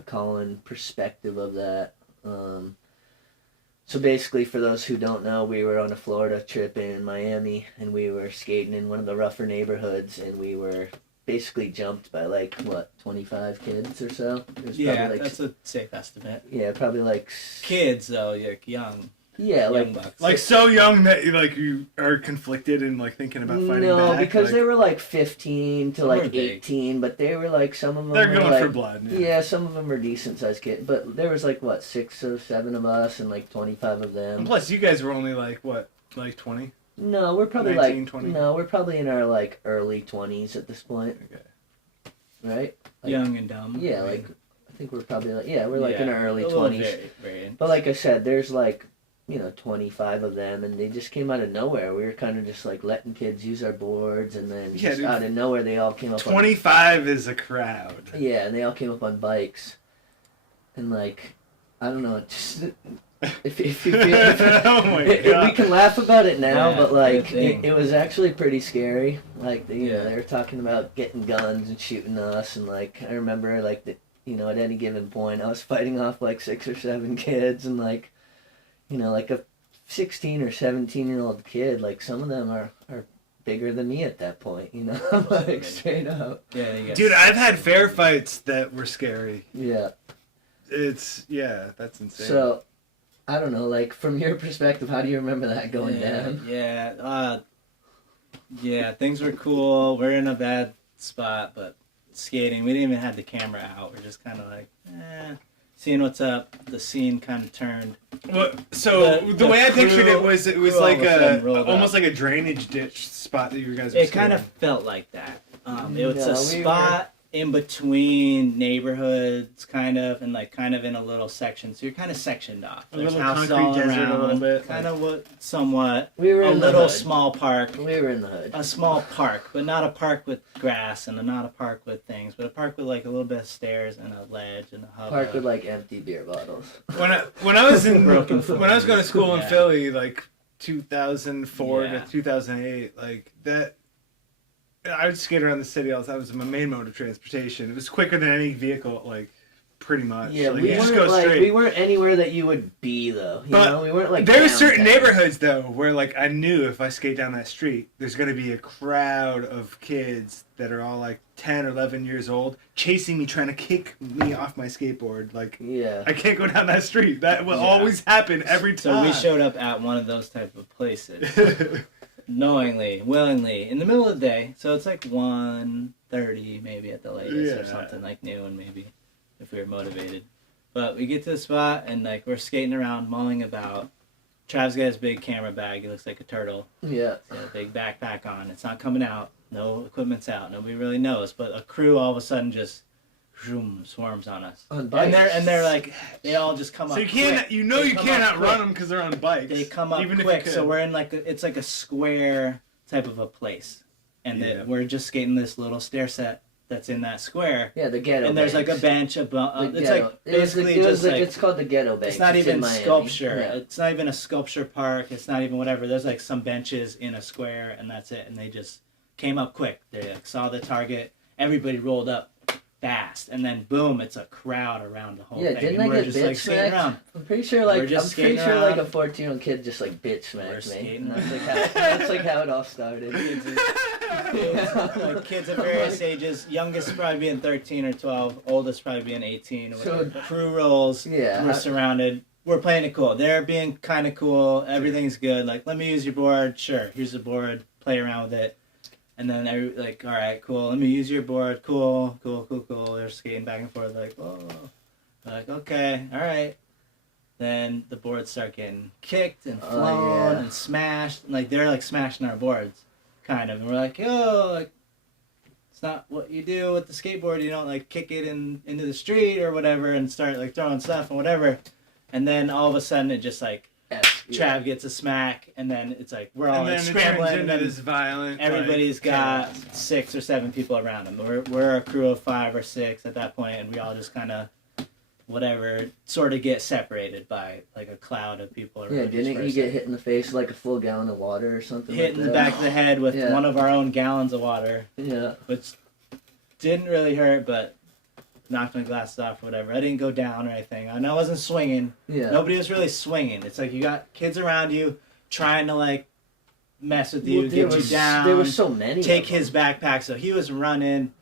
Colin perspective of that. So basically, for those who don't know, we were on a Florida trip in Miami, and we were skating in one of the rougher neighborhoods, and we were basically jumped by like 25 kids or so. That's a safe estimate. Yeah, probably like kids though, you're young. Yeah, young bucks. Like so young that you are conflicted and like thinking about fighting back. No, because they were like 15 to like 18, but they were like some of them. They're going like, for blood. Yeah, some of them were decent sized kids, but there was like 6 or 7 of us and like 25 of them. And plus, you guys were only like 20? No, we're probably 19, 20? No, we're probably in our like early 20s at this point. Okay. Right? Like, young and dumb. Yeah, like I think we're probably like we're like in our early 20s. Very but like I said, there's like 25 of them, and they just came out of nowhere. We were kind of just like letting kids use our boards, and then out of nowhere they all came up. 25 is a crowd. Yeah, and they all came up on bikes, and like I don't know, just if you feel, if we can laugh about it now, but like it was actually pretty scary. Like they were talking about getting guns and shooting us, and like I remember like at any given point I was fighting off like 6 or 7 kids, and like. Like a 16 or 17-year-old kid, like some of them are bigger than me at that point, like straight up. Yeah, dude, I've had fair fights that were scary. Yeah. That's insane. So, I don't know, like from your perspective, how do you remember that going down? Yeah, things were cool. We're in a bad spot, but skating, we didn't even have the camera out. We're just kind of like, seeing what's up. The scene kind of turned. Well, so the way I pictured it was like almost like a drainage ditch spot that you guys were It kind of felt like that. It was a spot in between neighborhoods, kind of in a little section. So you're kind of sectioned off. There's houses all around, a little bit. Kind of somewhat. We were in a little small park. We were in the hood. A small park, but not a park with grass and not a park with things, but a park with like a little bit of stairs and a ledge and a hub. Park with like empty beer bottles. When I was when I was going to school in Philly, like 2004 to 2008, like that. I would skate around the city all the time. It was my main mode of transportation. It was quicker than any vehicle, like, pretty much. Yeah, like, we weren't anywhere that you would be, though. You know? We weren't, like, there were certain neighborhoods, though, where, like, I knew if I skate down that street, there's going to be a crowd of kids that are all, like, 10 or 11 years old, chasing me, trying to kick me off my skateboard. Like, I can't go down that street. That will always happen every time. So we showed up at one of those type of places. Knowingly, willingly, in the middle of the day, so it's like 1:30 maybe at the latest or something, like noon maybe, if we were motivated. But we get to the spot and like we're skating around, mulling about. Trav's got his big camera bag. He looks like a turtle. Yeah. He's got a big backpack on. It's not coming out. No equipment's out. Nobody really knows. But a crew all of a sudden just swarms on us. On bikes. And they're like, they all just come up. So you can't, quick. You can't outrun them because they're on bikes. They come up even quick. So we're in like it's like a square type of a place, and we're just skating this little stair set that's in that square. Yeah, the ghetto. And there's banks. like a bench above. It's ghetto. like basically it's called the ghetto bank. It's not even sculpture. Yeah. It's not even a sculpture park. It's not even whatever. There's like some benches in a square, and that's it. And they just came up quick. They like saw the target. Everybody rolled up fast, and then boom, it's a crowd around the whole Yeah, thing. didn't and I we're get just bitch like skating smacked? around. I'm pretty sure like We're just skating a around. 14-year-old kid just like bitch We're smacked me. skating And that's like how it all started. Kids at various ages. Youngest probably being 13 or 12. Oldest probably being 18. So crew rolls. yeah, We're surrounded. We're playing it cool. They're being kind of cool. Everything's good. Like, let me use your board. Sure, here's the board. Play around with it. And then like, all right, cool. Let me use your board. Cool. They're skating back and forth. Like, whoa. Like, okay, all right. Then the boards start getting kicked and flown and smashed. And, like, they're like smashing our boards, kind of. And we're like, yo, like, it's not what you do with the skateboard. You don't like kick it into the street or whatever and start like throwing stuff and whatever. And then all of a sudden it just like Trav gets a smack, and then it's like we're all like scrambling, and then this violent. everybody's got chaos. 6 or 7 people around him. We're a crew of 5 or 6 at that point, and we all just kind of whatever sort of get separated by like a cloud of people around. Yeah, didn't you get hit in the face with like a full gallon of water or something? Hit in the back of the head with one of our own gallons of water. Yeah. Which didn't really hurt, but knocked my glasses off or whatever. I didn't go down or anything. I know I wasn't swinging. Yeah. Nobody was really swinging. It's like you got kids around you trying to like mess with you, get you down. There were so many. Take his backpack. So he was running,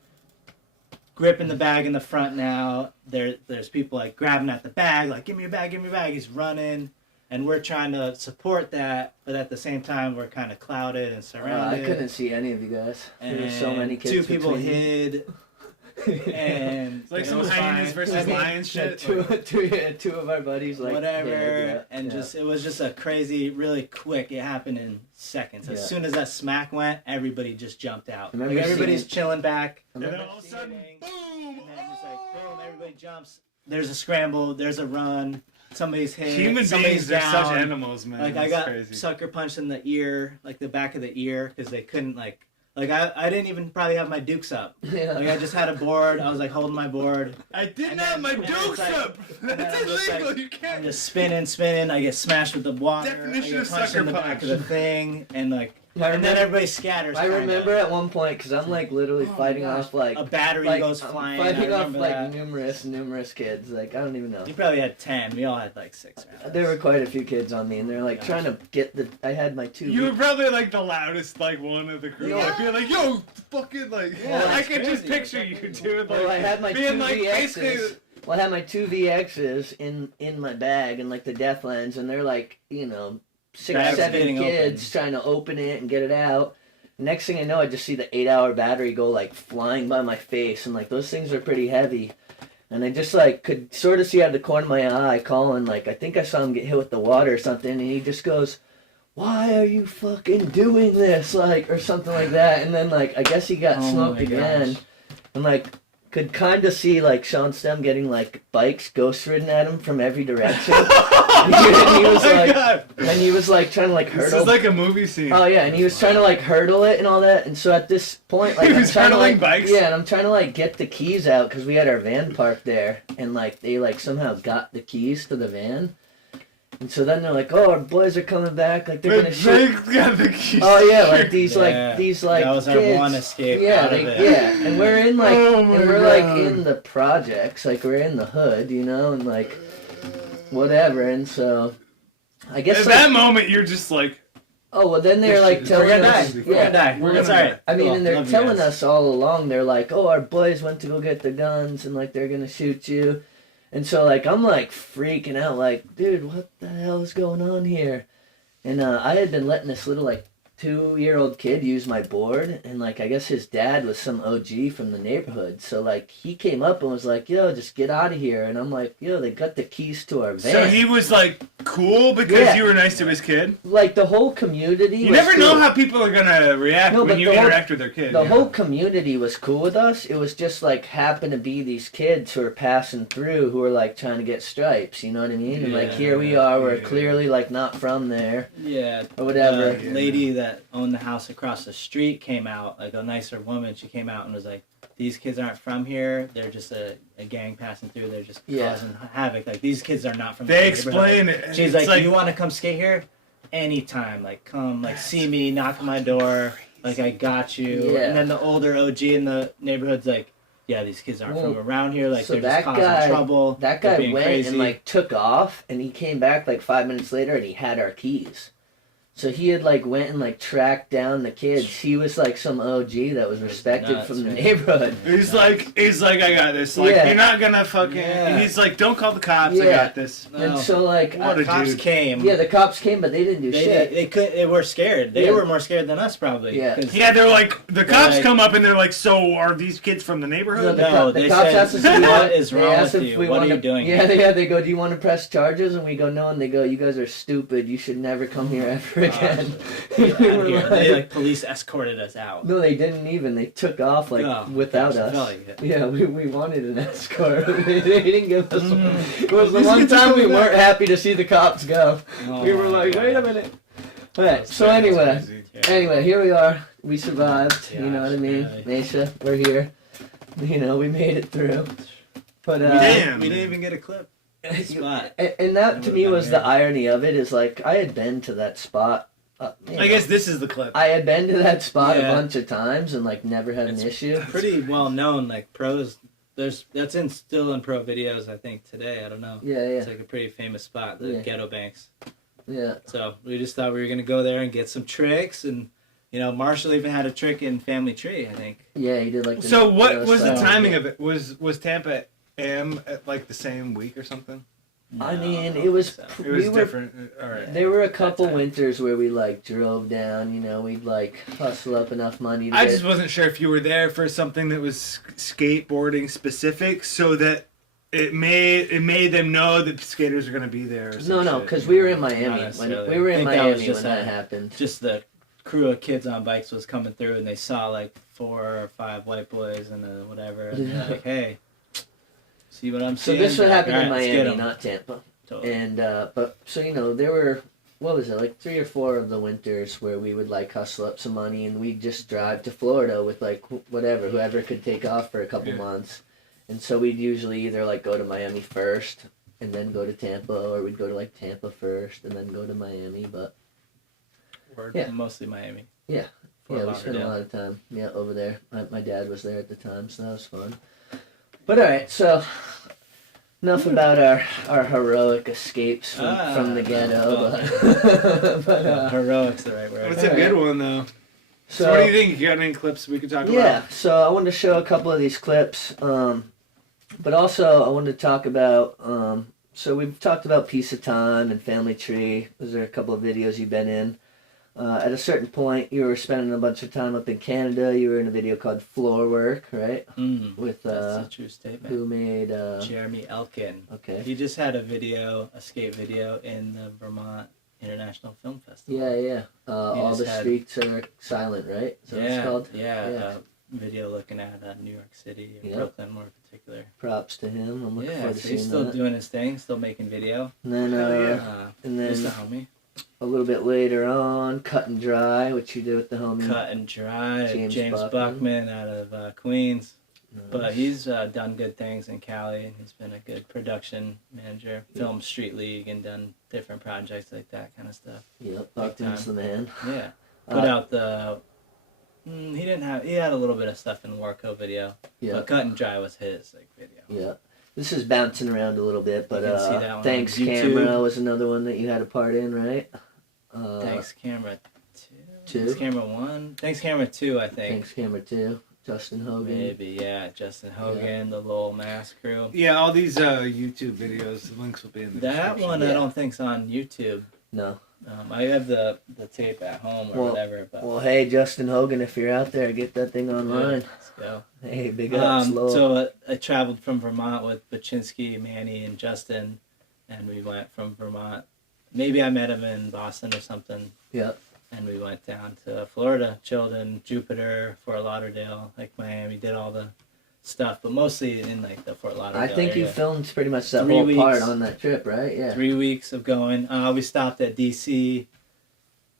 gripping the bag in the front now. There's people like grabbing at the bag, like, give me your bag, give me your bag. He's running. And we're trying to support that, but at the same time, we're kind of clouded and surrounded. I couldn't see any of you guys. There were so many kids. 2 people between you. hid. And It's like some hyenas versus lions shit. Two of our buddies like whatever, dead, and just it was just a crazy, really quick. It happened in seconds. As soon as that smack went, everybody just jumped out. Like everybody's chilling back, And then all of a sudden, boom! and then it's like boom, everybody jumps. There's a scramble. There's a run. Somebody's hit. Human somebody's beings are down. such animals, man. Like That's I got crazy. sucker punched in the ear, like the back of the ear, because they couldn't like I didn't even probably have my dukes up. Yeah. Like I just had a board. I was like holding my board. I didn't And have my then- and dukes it's like- up. and then That's I'm just illegal. like- You can't. I'm just spinning. I get smashed with the water. Definition I of get punched sucker in the back punch. of the thing, and like, I and then remember- everybody scatters. I kinda. remember at one point because I'm like literally Oh my fighting gosh. off like a battery like, goes I'm flying. fighting I off remember like that. numerous kids. Like I don't even know. You probably had 10. We all had like 6 rounds. There were quite a few kids on me, and they're like Gosh. trying to get the. I had my 2. You were probably like the loudest, like one of the group. Yeah. Like being like, "Yo, fucking like." Yeah, I that's could just crazy. picture you two. Like, Well, I had my being 2 like basically. VXs. Well, I had my 2 VXs in my bag and like the death lens, and they're like 6, Bags 7 getting kids trying to open it and get it out. Next thing I know, I just see the 8-hour battery go like flying by my face, and like those things are pretty heavy. And I just like could sort of see out of the corner of my eye, Colin, like I think I saw him get hit with the water or something, and he just goes, "Why are you fucking doing this?" Like or something like that. And then like I guess he got Oh smoked my again, gosh. and like could kind of see like Shaun Stem getting like bikes ghost ridden at him from every direction. and he was Oh my like, God. and he was like trying to like This hurdle. is like a movie scene. Oh yeah, and he was trying to like hurdle it and all that, and so at this point, like He I'm was trying to hurdling like bikes? yeah, and I'm trying to like get the keys out because we had our van parked there, and like they like somehow got the keys to the van, and so then they're like, oh, our boys are coming back, like they're But gonna shoot. Jake's got the keys. Oh yeah, like these Yeah. like these like That was our kids. one escape Yeah, out of like, it. yeah, and we're in like Oh my and we're like God. in the projects, like we're in the hood, and like whatever, and so I guess At like, that moment, you're just like, oh well, then they're like We're telling We're gonna us, die. We're gonna die. We're That's gonna alright. I mean, Cool. and they're Love you telling guys. us all along, they're like, oh, our boys went to go get the guns, and like they're gonna shoot you, and so like I'm like freaking out, like, dude, what the hell is going on here? And I had been letting this little like 2-year-old kid use my board, and like I guess his dad was some OG from the neighborhood, so like he came up and was like, yo, just get out of here, and I'm like, yo, they got the keys to our van. so he was like cool because Yeah. you were nice to his kid. like the whole community. You was never cool. know how people are gonna react No, when but you the whole- interact with their kid. The yeah. whole community was cool with us. It was just like happened to be these kids who were passing through who were like trying to get stripes, you know what I mean? And like Yeah, here we are, we're yeah. clearly like not from there Yeah. or whatever. The lady that owned the house across the street came out, like a nicer woman. She came out and was like, "These kids aren't from here. They're just a gang passing through. They're just Yeah. causing havoc. Like these kids are not from." They the neighborhood." explain it. She's It's like, "You want to come skate here? Anytime. Like come, like see me, knock on my door. Like I got you." Yeah. And then the older OG in the neighborhood's like, yeah, these kids aren't from around here. Like, so they're just causing trouble. That guy went crazy. and like took off, and he came back like 5 minutes later, and he had our keys. So he had like went and like tracked down the kids. He was like some OG that was respected from the neighborhood. He's like, I got this. Like, you're not gonna fucking. Yeah. He's like, don't call the cops. I got this. No. And so like, What the cops dude. came. Yeah, the cops came, but they didn't do shit. They couldn't. They were scared. They were more scared than us, probably. Yeah. Yeah, they're like, the cops like, come up and they're like, so are these kids from the neighborhood? No, the they cops said, asked us, what is wrong with you? What are you doing? Yeah, they go, do you want to press charges? And we go, no. And they go, you guys are stupid. You should never come here ever again. They like police escorted us out. No, they didn't even. They took off without us. Yeah, we wanted an escort. They didn't give us one. It was the one time we weren't happy to see the cops go. We were like, wait a minute. Alright, so anyway, here we are. We survived. You know what I mean? Machia, we're here. You know, we made it through. But we didn't even get a clip. Spot. And that to me was the irony of it. Is like I had been to that spot. I guess this is the clip. I had been to that spot a bunch of times and like never had an issue. Pretty well known, like pros. That's still in pro videos, I think, today. I don't know. Yeah. It's like a pretty famous spot, the Ghetto Banks. Yeah. So we just thought we were gonna go there and get some tricks, and you know, Marshall even had a trick in Family Tree, I think. Yeah, he did like. So what was the timing of it? Was Tampa AM at like the same week or something? No, I mean, it was different. All right. There were a couple winters where we like drove down. You know, we'd like hustle up enough money. I just wasn't sure if you were there for something that was skateboarding specific, so that it made them know that skaters are going to be there. Or no, because we were in Miami. We were in Miami when that happened. Just the crew of kids on bikes was coming through, and they saw like 4 or 5 white boys and whatever, and they're like, "Hey, see what I'm seeing?" So this would happen in right, Miami, not Tampa. Totally. And but so you know there were like 3 or 4 of the winters where we would like hustle up some money and we'd just drive to Florida with like whoever could take off for a couple months, and so we'd usually either like go to Miami first and then go to Tampa, or we'd go to like Tampa first and then go to Miami, but mostly Miami. Yeah, we spent a lot of time over there. My dad was there at the time, so that was fun. But all right, so. Enough about our heroic escapes from the ghetto. But heroic's the right word. It's a good one, though. So what do you think? You got any clips we could talk about? Yeah, so I wanted to show a couple of these clips. But also I wanted to talk about, so we've talked about Piece of Time and Family Tree. Those are a couple of videos you've been in. At a certain point, you were spending a bunch of time up in Canada. You were in a video called Floor Work, right? With that's a true statement. Who made Jeremy Elkin. Okay. He just had a skate video in the Vermont International Film Festival. Yeah. All the streets are silent, right? So it's called. Yeah. Video looking at New York City, Brooklyn more in particular. Props to him. I'm looking forward to seeing he's still doing his thing, still making video. And then just a homie. A little bit later on, Cut and Dry, which you did with the homie. Cut and Dry, James Buckman out of Queens. Nice. But he's done good things in Cali, and he's been a good production manager. Filmed Street League and done different projects like that kind of stuff. Yep, Buckman's the man. Yeah. Put out the... he had a little bit of stuff in the Warco video. Yeah. But Cut and Dry was his video. Yeah. This is bouncing around a little bit, but Thanks Camera was another one that you had a part in, right? Thanks Camera 2. Thanks Camera 1. Thanks Camera 2, I think. Thanks Camera 2. Justin Hogan. Maybe, Justin Hogan, the Lowell Mass crew. Yeah, all these YouTube videos, the links will be in the description. That one I don't think's on YouTube. No. I have the tape at home or whatever. But... Well, hey, Justin Hogan, if you're out there, get that thing online. Let's go. Hey, big ups, Lowell. So I traveled from Vermont with Baczynski, Manny, and Justin, and we went from Vermont. Maybe I met him in Boston or something. Yep. And we went down to Florida, chilled in Jupiter, Fort Lauderdale, like Miami, did all the stuff, but mostly in like the Fort Lauderdale I think area. you filmed pretty much that whole part on that trip, right? Yeah. 3 weeks of going. We stopped at DC.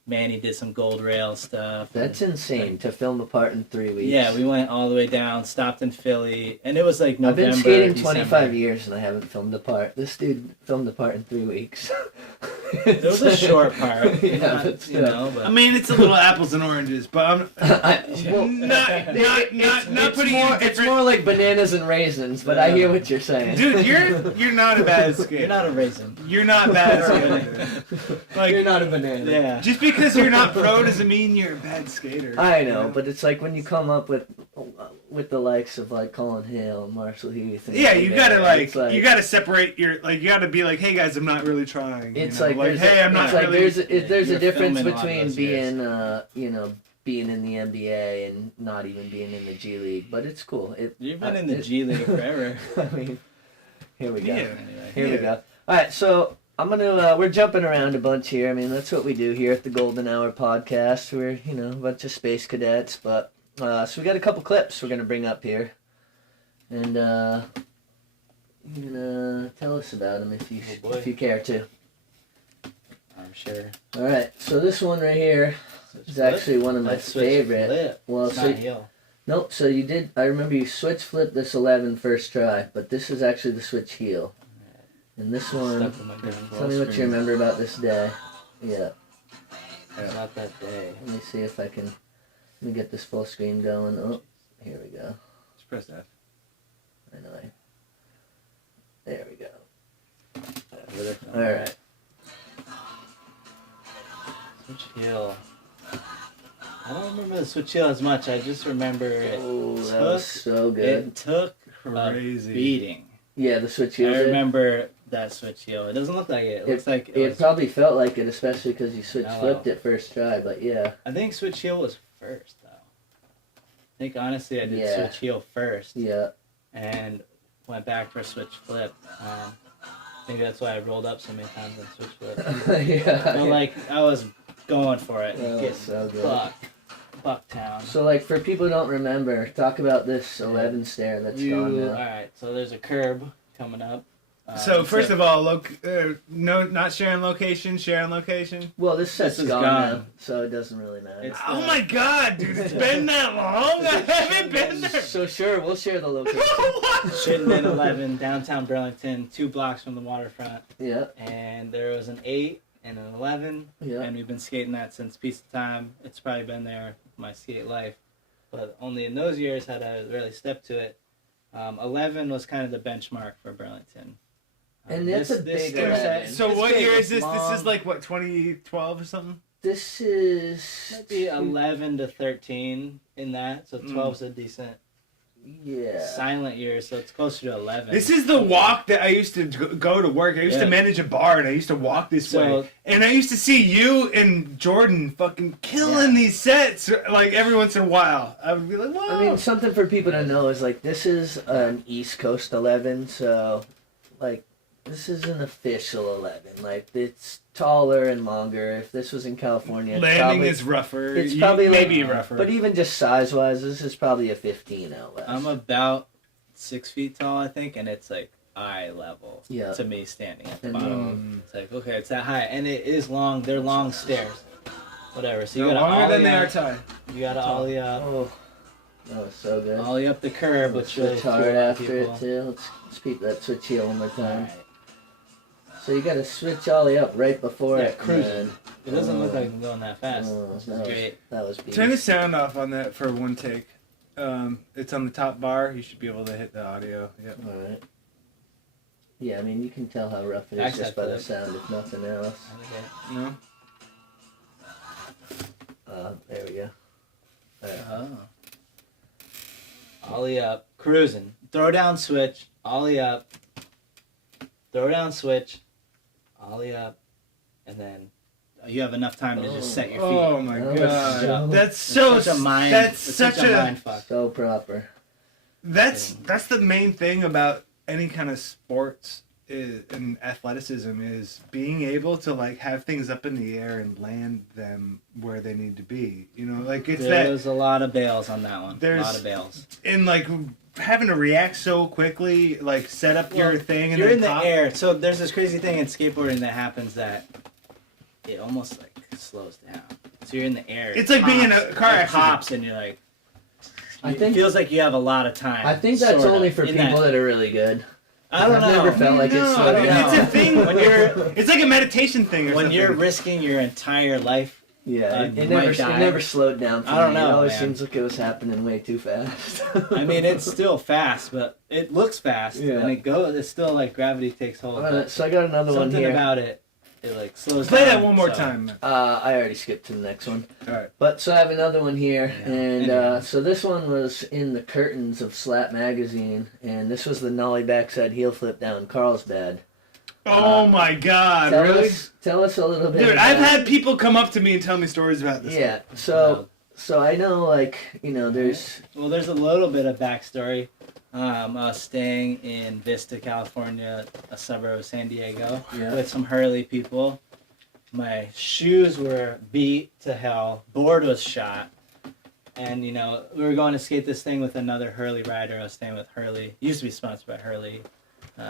Manny did some Gold Rail stuff. That's insane to film a part in 3 weeks. Yeah, we went all the way down, stopped in Philly, and it was like November. I've been skating December. 25 years and I haven't filmed a part. This dude filmed a part in 3 weeks. There was a short part. Yeah, Not, but you know, but I mean, it's a little apples and oranges, but I'm well, not putting you in it's different. more like bananas and raisins, but I hear what you're saying. Dude, you're not a bad skater. you're not a raisin. You're not bad skater. Like, You're not a banana. Yeah. just because you're not pro doesn't mean you're a bad skater. I know, but it's like when you come up with the likes of like Collin Hale and Marshall Heath. And Yeah, you gotta it's like you gotta separate your you gotta be like, hey guys, I'm not really trying. it's you know? like hey, I'm not it's like really. there's a You're difference filming all between those being being in the NBA and not even being in the G League, but it's cool. You've been in the G League forever. I mean, here we go. Yeah. Anyway. Here we go. All right, so I'm gonna we're jumping around a bunch here. I mean, that's what we do here at the Golden Hour Podcast. We're a bunch of space cadets, but so we got a couple clips we're gonna bring up here, and you can tell us about them if you care to. I'm sure. All right, so this one right here is actually one of my favorite. Flip. Well, It's so not heel. nope. So you did. I remember you switch flipped this 11 first try, but this is actually the switch heel. And this one, Stuck with my gun. tell me what you remember about this day. Yeah. Not that day. Let me see if I can. Let me get this full screen going. Oh, here we go. Just press F. I know. There we go. All Alright. Switch heel. I don't remember the switch heel as much. I just remember it. Oh, that was so good. It took Crazy. a beating. Yeah, the switch heel. I remember that switch heel. It doesn't look like it. It looks like It was, probably felt like it, especially because you switch Hello. flipped it first try. But yeah. I think switch heel was first though. I think honestly I did Yeah. switch heel first. Yeah. And went back for switch flip. I think that's why I rolled up so many times on switch flip. Yeah. But like I was going for it. That was Getting so good. Bucktown. So like for people who don't remember, talk about this 11 stair that's gone now. Alright, so there's a curb coming up. So first of all, no, not sharing location. Sharing location. Well, this set's is gone, gone. now, so it doesn't really matter. It's Oh my God, dude! It's been that long. I haven't been there. So sure, we'll share the location. What? Chittenden 11, downtown Burlington, 2 blocks from the waterfront. Yeah. And there was an 8 and an 11. Yeah. And we've been skating that since peace of time. It's probably been there my skate life. But only in those years had I really stepped to it. 11 was kind of the benchmark for Burlington. And that's a big stair 11. set- So this what big, year it's is this? long. This is like what 2012 or something. This is Might be 11 to 13 in that. So 12's a decent yeah. silent year. So it's closer to 11. This is the walk that I used to go to work. I used to Yeah. manage a bar, and I used to walk this So- way. And I used to see you and Jordan fucking killing these sets like every once in a while. I would be like, whoa. I mean, something for people to know is like this is an East Coast 11, so like this is an official 11. Like it's taller and longer. If this was in California, it's landing probably, is rougher. It's probably maybe like, rougher. But even just size wise, this is probably a 15 out west. I'm about 6 feet tall, I think, and it's like eye level Yeah. to me standing at the And bottom. It's like, okay, it's that high. And it is long. They're long stairs. Whatever. So you They're gotta longer than ollie they are up. tight. You gotta ollie up. Oh, that was so good. Ollie up the curb, which really Switch threw hard a lot of after people. it too. Let's keep that switch heel one more time. Alright. So you got to switch ollie up right before Yeah, it. cruising. and It doesn't look like I'm going that fast. Oh, Which that is was- great. That was beast. Turn the sound off on that for one take. It's on the top bar. You should be able to hit the audio. Yep. All right. Yeah, I mean you can tell how rough it is Backside just by the flip. sound, if nothing else. No. There we go. Oh. Ollie up. Cruising. Throw down switch. Ollie up. Throw down switch. Ollie up. And then you have enough time to just set your feet. Oh my That was God. so- That's so. such a mind. That's it's such a a. mind fuck. So proper. That's the main thing about any kind of sports and athleticism is being able to like have things up in the air and land them where they need to be. You know, like it's There's a lot of bails on that one. A There's- lot of bails. in like having to react so quickly, like set up your Well, thing and You're then in the pop. air. So there's this crazy thing in skateboarding that happens that it almost like slows down. So you're in the air. It's like being in a pops, car it accident. pops and you're like. I It think- feels like you have a lot of time. I think that's sort of, only for in people that are really good. I don't know. I've never felt like it's slowed down. It's a thing when it's like a meditation thing or when something. you're risking your entire life. Yeah, it never slowed down for me. I don't know, It always man. seems like it was happening way too fast. I mean, it's still fast, but it looks fast, Yeah. and it goes. It's still like gravity takes hold. So I got another one Something here. about it, it like slows Play down. that one more so- time. I already skipped to the next one. Alright. But so I have another one here, Yeah. and Anyway. so this one was in the curtains of Slap magazine, and this was the nollie backside heel flip down Carlsbad. Oh my god, really? Tell us a little bit. Dude, about I've had people come up to me and tell me stories about this. Yeah, so I know, like, you know, there's Well, there's a little bit of backstory. I was staying in Vista, California, a suburb of San Diego, Yeah. with some Hurley people. My shoes were beat to hell. Board was shot. And, you know, we were going to skate this thing with another Hurley rider. I was staying with Hurley. Used to be sponsored by Hurley.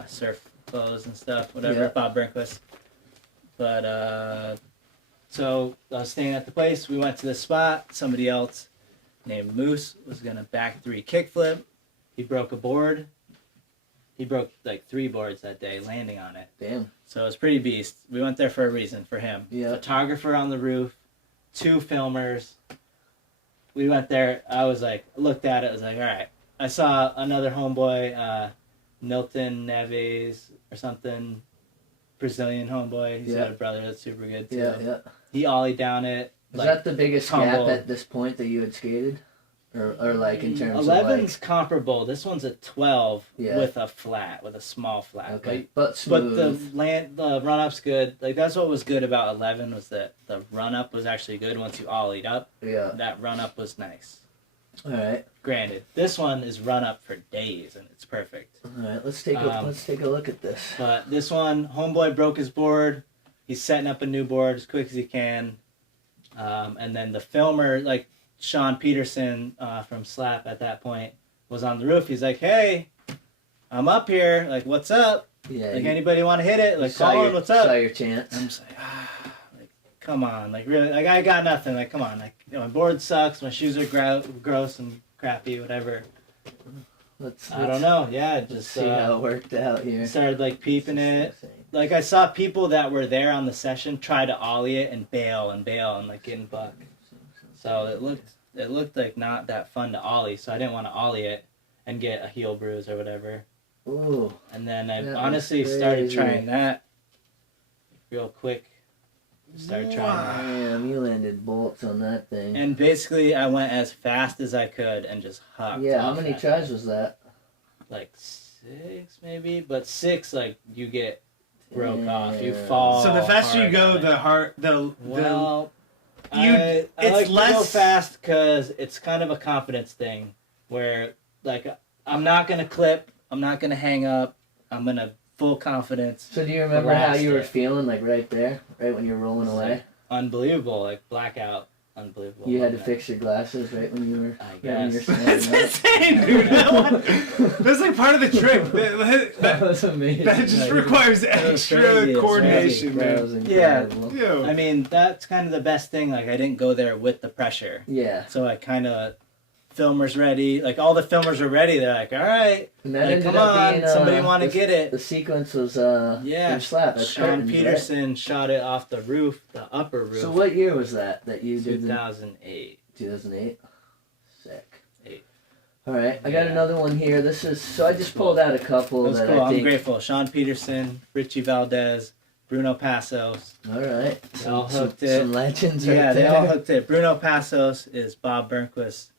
Surf clothes and stuff, whatever, Yeah. Bob Brinquist. But, so I was staying at the place. We went to the spot. Somebody else named Moose was going to back 3 kickflip. He broke a board. He broke like 3 boards that day, landing on it. damn. So it was pretty beast. We went there for a reason, for him. Yeah. Photographer on the roof, 2 filmers. We went there. I was like, looked at it. I was like, all right. I saw another homeboy, Milton Neves or something, Brazilian homeboy. He's Yeah. got a brother that's super good too. Yeah. He ollied down it. Was that the biggest tumbled. gap at this point that you had skated? Or like in terms 11's of comparable. This one's a 12 Yeah. with a flat, with a small flat. like, okay, Like, but but smooth. the run up's good. Like that's what was good about 11 was that the run up was actually good once you ollied up. Yeah. That run up was nice. All right. Granted, this one is run up for days and it's perfect. All right. Let's take a look at this. But this one, homeboy broke his board. He's setting up a new board as quick as he can. And then the filmer, like Shaun Peterson from Slap at that point, was on the roof. He's like, hey, I'm up here. Like, what's up? Yeah. Like, anybody want to hit it? Like, saw Colin, your, what's up? Saw your chance. I'm just like, like, come on. Like, really? Like, I got nothing. Like, come on. Like, you know, my board sucks. My shoes are gross and crappy, whatever. I don't know. Yeah, just see how it worked out here. started, like, peeping it. Like, I saw people that were there on the session try to ollie it and bail and like getting bucked. So it looked like not that fun to ollie, so I didn't want to ollie it and get a heel bruise or whatever. Ooh. And then I That honestly was started crazy. trying that real quick. Started trying that. Damn, you landed bolts on that thing. And basically I went as fast as I could and just hopped Yeah, how off many that tries thing. was that? Like 6 maybe, but 6 like you get broke off. You Yeah. fall. So the faster you hard go, on it. the hard the Well, you- I it's like to go less- fast because it's kind of a confidence thing where, like, I'm not going to clip, I'm not going to hang up, I'm going to full confidence. So do you remember how Relaxed you were it. feeling, like right there, right when you were rolling It's away? like unbelievable, like blackout, unbelievable. You had to Yeah. fix your glasses right when you were. I right when you were guess. That's standing up? insane, dude. That's like part of the trick. That That was amazing. just Like, requires was extra crazy, it's coordination, That man. was Yeah. incredible. Yo. I mean, that's kind of the best thing. Like, I didn't go there with the pressure. Yeah. So I kind of, filmers ready. Like, all the filmers are ready. They're like, all right, And that like, ended come up on, being, somebody want to the- get it. The sequence was Yeah, from Slap. That's Shaun curtains, right? Peterson shot it off the roof, the upper roof. So what year was that you did the 2008. 2008? Sick. 8. All right, I got Yeah. another one here. This is so I just pulled out a couple That was that cool. I I'm think. grateful. Shaun Peterson, Richie Valdez, Bruno Passos. All right, They all hooked it. Some legends right Yeah, they there. all hooked it. Bruno Passos is Bob Burnquist's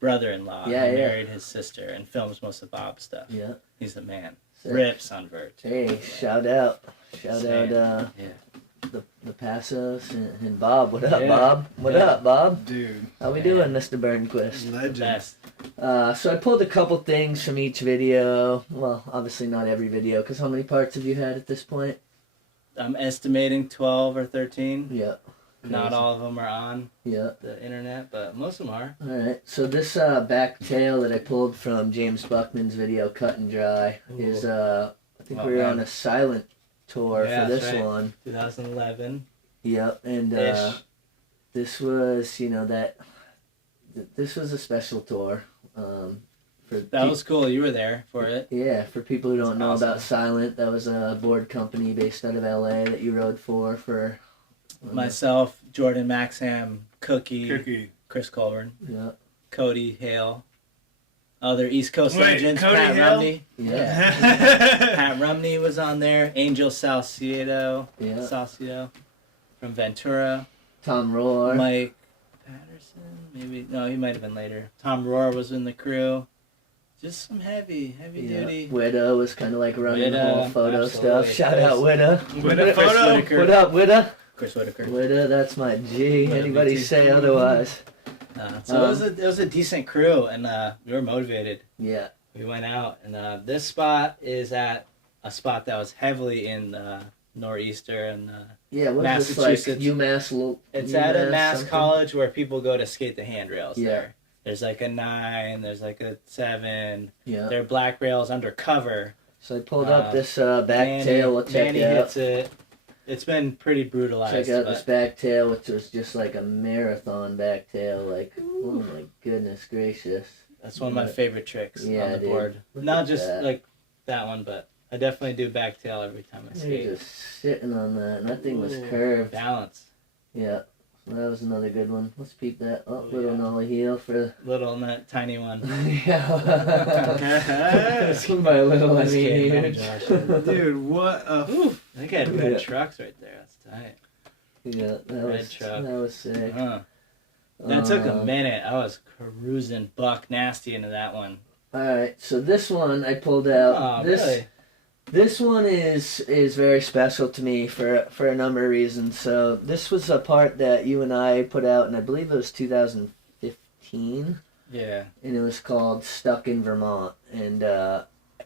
brother-in-law. Yeah, He yeah. married his sister and films most of Bob's stuff. Yeah. He's the man. Sick. Rips on vert. Hey, shout out Same. the Yeah. Passos and Bob. What up, Yeah. Bob? What Yeah. up, Bob? Dude, How we Yeah. doing, Mr. Burnquist? legend. Best. So I pulled a couple things from each video. Well, obviously not every video, because how many parts have you had at this point? I'm estimating 12 or 13. Yeah. Not Crazy. all of them are on Yeah. the internet, but most of them are. All right. So this back tail that I pulled from James Buckman's video, Cut and Dry, is I think Oh, we were man. on a silent tour Yeah, for this that's right. one. 2011. Yep. And Ish. this was, this was a special tour That was cool. You were there for it. Yeah, for people who don't know awesome. about Silent, that was a board company based out of LA that you rode for. Myself, Jordan Maxham, Cookie, Chris Colburn, Yeah. Cody Hale, other East Coast Wait, legends, Cody Pat Hale? Rumney. Yeah. Pat Rumney was on there. Angel Salcedo, Yeah. Salcedo from Ventura. Tom Rohr. Mike Patterson, maybe. No, he might have been later. Tom Rohr was in the crew. Just some heavy duty. Witta was kind of like running the whole photo absolutely. stuff. Shout out Witta. Witta photo. Whitaker. What up, Witta? Chris Whitaker. Witta, that's my G. Witta, Anybody me too. say otherwise? So it was a decent crew, and we were motivated. Yeah. We went out, and this spot is at a spot that was heavily in Nor'easter and Yeah, what is this, like Massachusetts. UMass? it's at a Mass something? college where people go to skate the handrails. Yeah. There. There's like a 9, there's like a 7. Yeah. There are black rails undercover. So I pulled up this back tail. We'll check Danny it out. hits it. It's been pretty brutalized. Check out but this back tail, which was just like a marathon back tail. Like, oh my goodness gracious. That's one of my favorite tricks Yeah, on the dude. board. Look Not at just that. like that one, but I definitely do back tail every time I You're skate. just sitting on that, and that thing was Ooh, curved. Balance. Yeah, so that was another good one. Let's peep that. Oh, little yeah. nollie heel for. Little tiny one. Yeah. My little I Just mean kidding, I'm huge. Josh. Dude, what a Ooh, they got red Yeah. trucks right there. That's tight. Yeah, Red truck. that was sick. That took a Um, minute. I was cruising buck nasty into that one. All right, so this one I pulled out. Oh, really? This one is very special to me for a number of reasons. So this was a part that you and I put out, and I believe it was 2015, Yeah. and it was called "Stuck in Vermont." And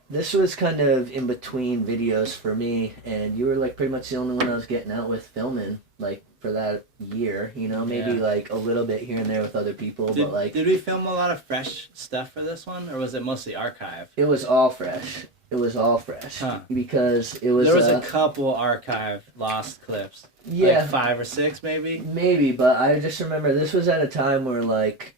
this was kind of in between videos for me, and you were like pretty much the only one I was getting out with filming, like for that year. You know, maybe Yeah. like a little bit here and there with other people, Did, but like did we film a lot of fresh stuff for this one, or was it mostly archive? it was all fresh. It was all fresh Huh. because it was. There was a couple archive lost clips. yeah. Like 5 or 6 maybe. Maybe, but I just remember this was at a time where, like,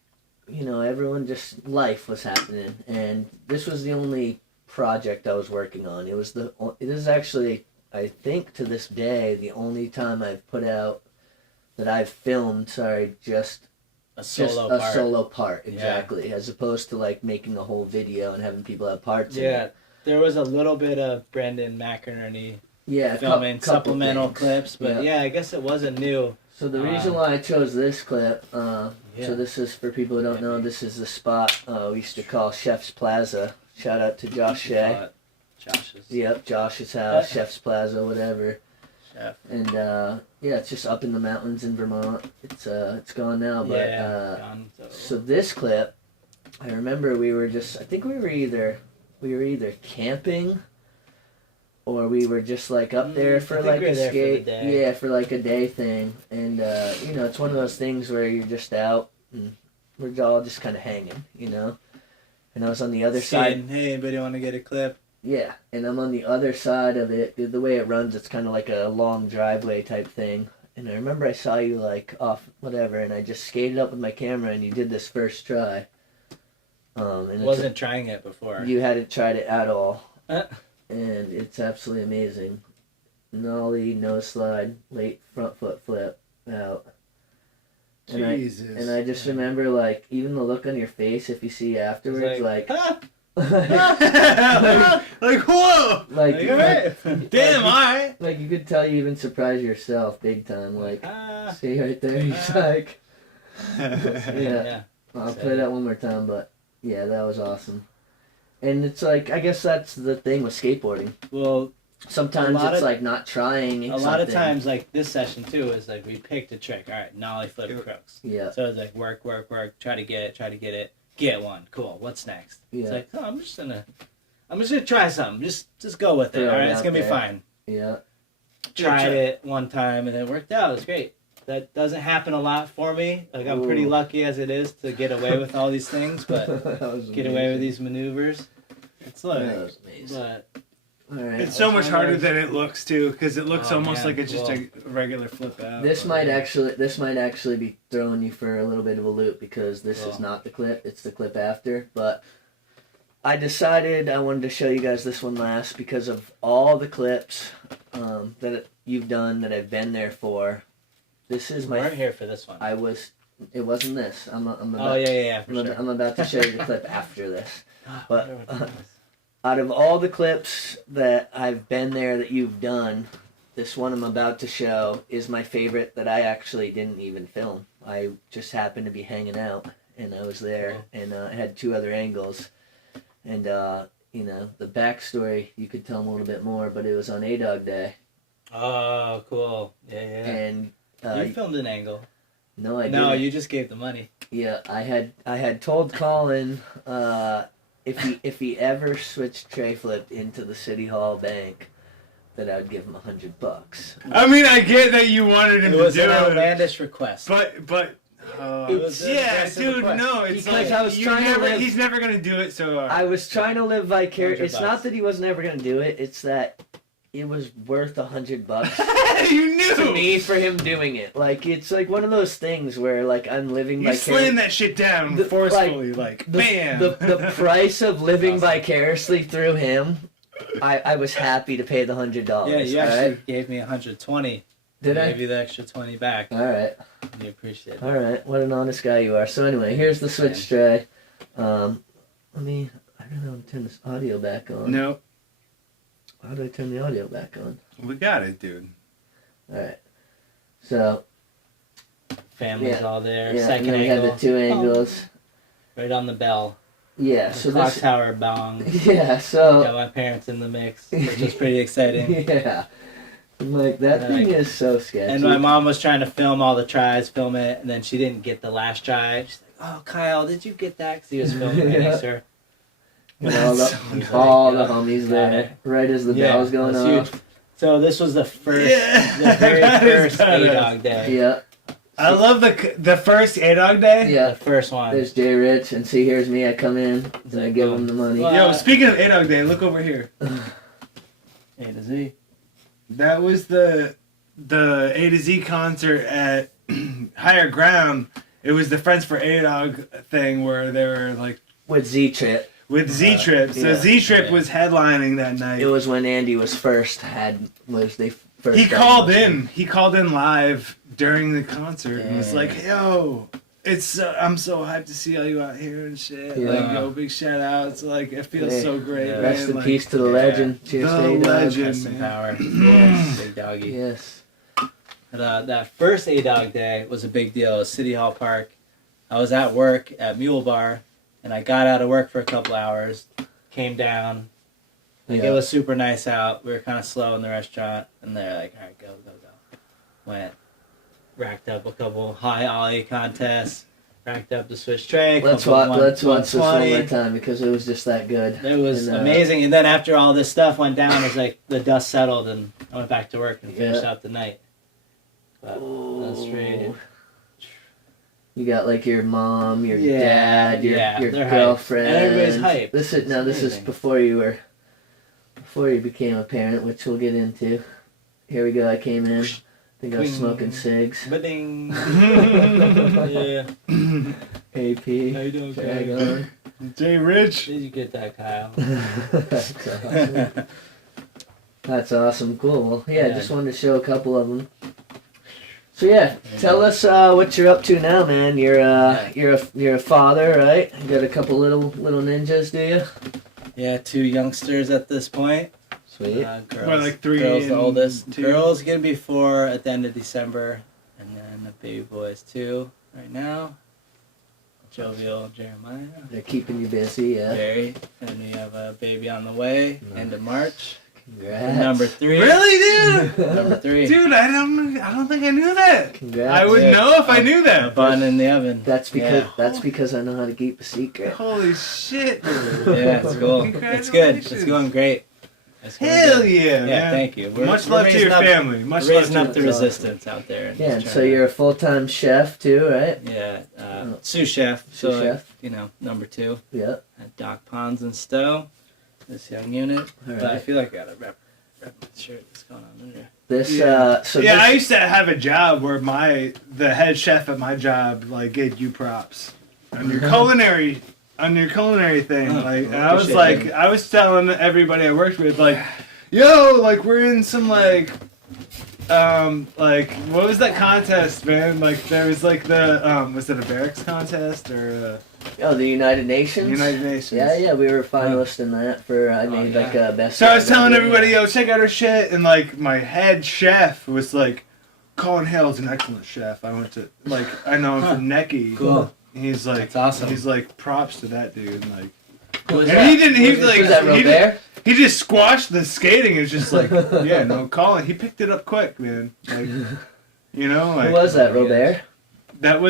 you know, everyone just, life was happening, and this was the only project I was working on. It is actually, I think to this day, the only time I've put out, that I've filmed, just A solo a part. solo part, exactly, as opposed to, like, making a whole video and having people have parts in Yeah. it. There was a little bit of Brendan McInerney Yeah, filming couple supplemental things. clips, but yeah, I guess it wasn't new. So the reason why I chose this clip, Yeah. so this is for people who don't know, this is the spot we used to call Chef's Plaza. Shout out to Josh Shea. Josh's Yep, Josh's house, Chef's Plaza, whatever. chef. And yeah, it's just up in the mountains in Vermont. It's gone now, but Yeah. Gone, so this clip, I remember I think we were either camping, or we were just like up there for I think like we were a there for the skate, day. yeah, for like a day thing. And you know, it's one of those things where you're just out and we're all just kind of hanging, you know. And I was on the other side. Saying, hey, anybody want to get a clip? Yeah, and I'm on the other side of it. The way it runs, it's kind of like a long driveway type thing. And I remember I saw you like off whatever, and I just skated up with my camera, and you did this first try. And Wasn't trying it before. you hadn't tried it at all, Uh. and it's absolutely amazing. Nollie, no slide, late front foot flip out. And Jesus. I just remember like even the look on your face if you see afterwards, like ah, like whoa! like are you alright? Damn, alright. like you could tell you even surprised yourself big time. Like Ah. see right there, he's like, yeah. Yeah. I'll play that one more time, but yeah, that was awesome. And it's like I guess that's the thing with skateboarding. Well, Sometimes lot it's of- like not trying. a lot of something. times, like this session too, is like we picked a trick. All right, nollie flip crooks. Yeah. So it's like work, try to get it, get one. Cool. What's next? It's Yeah. like, oh, I'm just gonna try something. Just go with it. Throw All it right, it's out gonna be there. fine. Yeah. Tried it one time and it worked out. It was great. That doesn't happen a lot for me. Like I'm pretty Ooh. lucky as it is to get away with all these things, but That was get away with amazing. these maneuvers. It's like, That was amazing. but All right. It's so much That's harder nice. than it looks too, because it looks Oh, almost man. like it's just Well, a regular flip out. This but- might actually be throwing you for a little bit of a loop because this is Cool. not the clip; it's the clip after. But I decided I wanted to show you guys this one last because of all the clips that you've done that I've been there for. This is We my. weren't here for this one. It wasn't this. I'm about, Oh yeah, for sure. I'm about to show you the clip after this. But out of all the clips that I've been there that you've done, this one I'm about to show is my favorite that I actually didn't even film. I just happened to be hanging out, and I was there, and I had 2 other angles. And, you know, the backstory, you could tell them a little bit more, but it was on A-Dog Day. Oh, cool. Yeah. And you filmed an angle. No, I didn't. No, you just gave the money. Yeah, I had told Colin if he ever switched tray flipped into the City Hall bank, that I would give him $100. I mean, I get that you wanted him It to was do an it, outlandish request. but It was an yeah, aggressive dude, request. no, it's Because like I was trying to live- he's never gonna do it. So I was trying to live vicarious. It's $100. not that he was never gonna do it. It's that it was worth $100 you knew. to me for him doing it. Like it's like one of those things where like I'm living You vicariously. slammed that shit down The- forcefully, like bam. The price of living Awesome. vicariously through him, I was happy to pay the $100. Yeah, you actually alright? gave me 120. Did I I? gave you the extra 20 back. All right. We appreciate it. All right, what an honest guy you are. So anyway, here's the switch tray. I don't know how to turn this audio back on. No, How do I turn the audio back on? we got it, dude. All right. So Family's all there. yeah, Second and then we angle. have the 2 angles. Right on the bell. Yeah. The So clock this. tower bong. Yeah. Got So. my parents in the mix, which was pretty exciting. Yeah. I'm like that And, thing like- is so sketchy. And my mom was trying to film all the tries, film it, and then she didn't get the last try. She's like, "Oh, Kyle, did you get that?" Because he was filming Yeah. next to her. And all the, He's all like, the homies got there, it. right as the Yeah, bell's going that's off. huge. So this was the first, Yeah, the very that is first badass. A-Dog day. Yeah. I love the first A-Dog Day. Yeah. The first one. There's Jay Rich, and see, here's me. I come in, and I give him the money. Well, Yo, speaking of A-Dog Day, look over here. A to Z. That was the A to Z concert at Higher Ground. It was the Friends for A-Dog thing where they were like With Z-Trip. with Z-Trip. So yeah. Z-Trip Yeah. was headlining that night. It was when Andy was first. They first. He got called motion. in. He called in live during the concert and was Yeah. like, "Yo, it's I'm so hyped to see all you out here and shit. Yeah. Like, yo, big shout out. It's like it feels Yeah. so great, Yeah. man. Rest in like, peace to the yeah. legend. Cheers The to A-Dog. legend. Rest in man. power. Yes, big doggy. Yes. But, that first A-Dog day was a big deal. It was City Hall Park. I was at work at Mule Bar, and I got out of work for a couple hours, came down. Like, Yeah. it was super nice out. We were kind of slow in the restaurant, and they're like, all right, go. Went, racked up a couple high ollie contests, racked up the switch tray. Let's couple watch. Let's watch this one 120. more time because it was just that good. It was And, amazing. And then after all this stuff went down, it was like the dust settled, and I went back to work and finished Yeah. out the night. But that's great. Ooh. You got like your mom, your Yeah, dad, your yeah, your they're hyped. girlfriend. And everybody's hyped. This is It's this is amazing. before you became a parent, which we'll get into. Here we go. I came in. I think I was Queen. smoking cigs. Ba-ding. Yeah. AP. How you doing, Drag Kyle? on. Jay Rich. Did you get that, Kyle? That's awesome. That's awesome. Cool. Well, yeah, Yeah. just wanted to show a couple of them. So yeah, tell us what you're up to now, man. You're a father, right? You got a couple little ninjas, do you? Yeah, 2 youngsters at this point. Sweet. Girls, What, like 3 girls the and oldest. 2? Girls gonna be 4 at the end of December, and then the baby boy is 2 right now. Jovial Jeremiah. They're keeping you busy, yeah. Very. And we have a baby on the way, end of March. Congrats. Number 3. Really, dude? Number 3. Dude, I don't think I knew that. Congrats. I would Yeah. know if I knew A that. bun in the oven. That's because Yeah. I know how to keep a secret. Holy shit. Yeah, it's cool. It's good. It's going great. It's going Hell good. yeah, Yeah, man. thank you. Much love to raising your up- family. Much We're love raising to up the That's awesome. resistance out there. And Yeah, just and trying so to- you're a full-time chef too, right? Yeah, sous chef. Sous So, chef. number 2 Yeah. at Doc Ponds and Stowe. This young unit. All But I right. feel like I gotta rep my shirt. What's going on in there? This Yeah. so Yeah, I this, used to have a job where the head chef at my job like gave you props on your culinary on your culinary thing. Oh, Like, well, I was appreciate like, it. I was telling everybody I worked with, like, yo, like, we're in some, like, what was that contest, man? Like, there was, like, was it a barracks contest, or, Oh, the United Nations? United Nations. Yeah, we were finalists in that for, I made, like, a best... So I was telling everybody, yo, check out our shit, and, like, my head chef was, like, Collin Hale's an excellent chef. I went to, like, I know him from Necky. Cool. He's like, That's awesome. He's like, props to that dude. And like, Was and that? he didn't. He like, Was that Robert? he just squashed the skating. It's just like, yeah, no, Colin. He picked it up quick, man. Like, you know, like. Who was that, Robert? That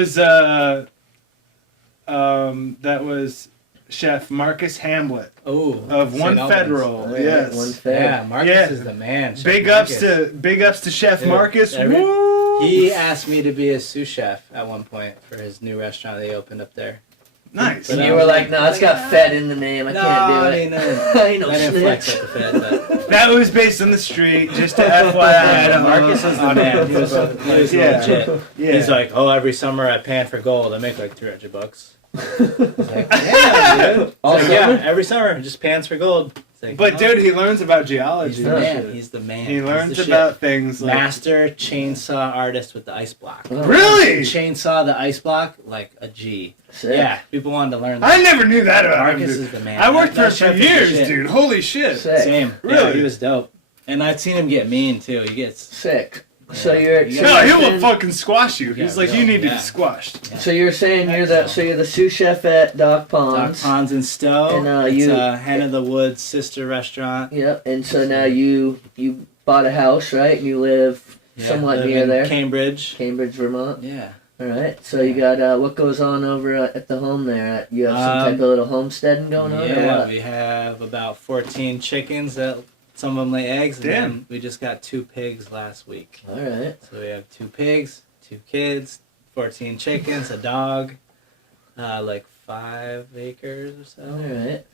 was Chef Marcus Hamlet Oh, of St. One Albans. Federal. Oh, yes. One Fed. Yeah, Marcus Yeah. is the man. Chef Big Marcus. ups to Chef Dude, Marcus. Woo! He asked me to be a sous chef at one point for his new restaurant they opened up there. Nice. And But you were like, no, it's got Fed in the name. I can't do it. I ain't no didn't flex snitch. at the Fed, but That was based on the street, just to FYI. Marcus is the man. He was Yeah. legit. Yeah. He's like, oh, every summer I pan for gold. I make like $300. It's like, yeah, dude. Also, Yeah, every summer just pans for gold. It's like, But oh, dude, he learns about geology. he's the and man. shit. He's the man. He He's learns the shit. about things like Master chainsaw artist with the ice block. Oh, Really? Chainsaw the ice block like a G. sick. Yeah, people wanted to learn that. I never knew that about him. Marcus Dude. is the man. I worked That for him chef for is the years, shit. dude. Holy shit. Sick. Same. Yeah, Really? he was dope. And I'd seen him get mean too. He gets. Sick. So Yeah. you're No, he will saying- fucking squash you. Yeah, He's like, really, you need to yeah. be squashed. So you're saying you're the sous chef at Doc Doc Ponds. Ponds and Stowe. And, it's you- Hen of the Woods sister restaurant. Yep. And so now you bought a house, right? And you live somewhat live near in there, Cambridge. Cambridge, Vermont. Yeah. All right. So you got what goes on over at the home there? You have some type of little homesteading going on, or Yeah, what? we have about 14 chickens that some of them lay eggs. And Damn. then we just got 2 pigs last week. All right. So we have 2 pigs, 2 kids, 14 chickens, a dog, like 5 acres or so. All right.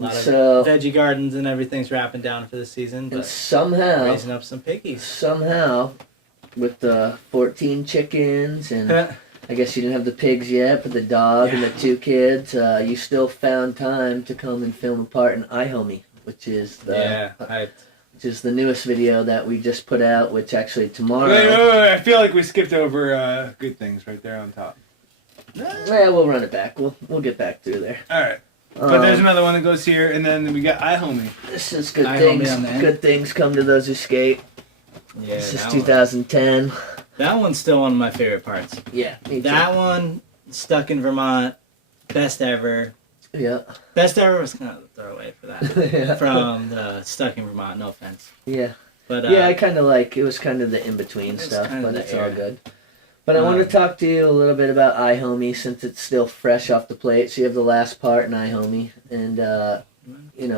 A lot So of veggie gardens and everything's wrapping down for the season, and but raising up some piggies. somehow, with the 14 chickens and I guess you didn't have the pigs yet, but the dog and the 2 kids, you still found time to come and film a part in iHomie, which is the which is the newest video that we just put out. Which actually tomorrow. Wait. I feel like we skipped over good things right there on top. Yeah, we'll run it back. We'll get back through there. All right. But there's another one that goes here, and then we got iHomie. This is good iHomie things. on the end. Good things come to those who skate. Yeah, This is that 2010. that one's still one of my favorite parts. Yeah, me too. That one, stuck in Vermont, best ever. Yeah. Best ever was kind of a throwaway for that. yeah. From the stuck in Vermont, no offense. Yeah. But I kind of like it was kind of the in between It's stuff, kinda but the it's all air. good. But I want to talk to you a little bit about iHomie since it's still fresh off the plate. So you have the last part in iHomie, and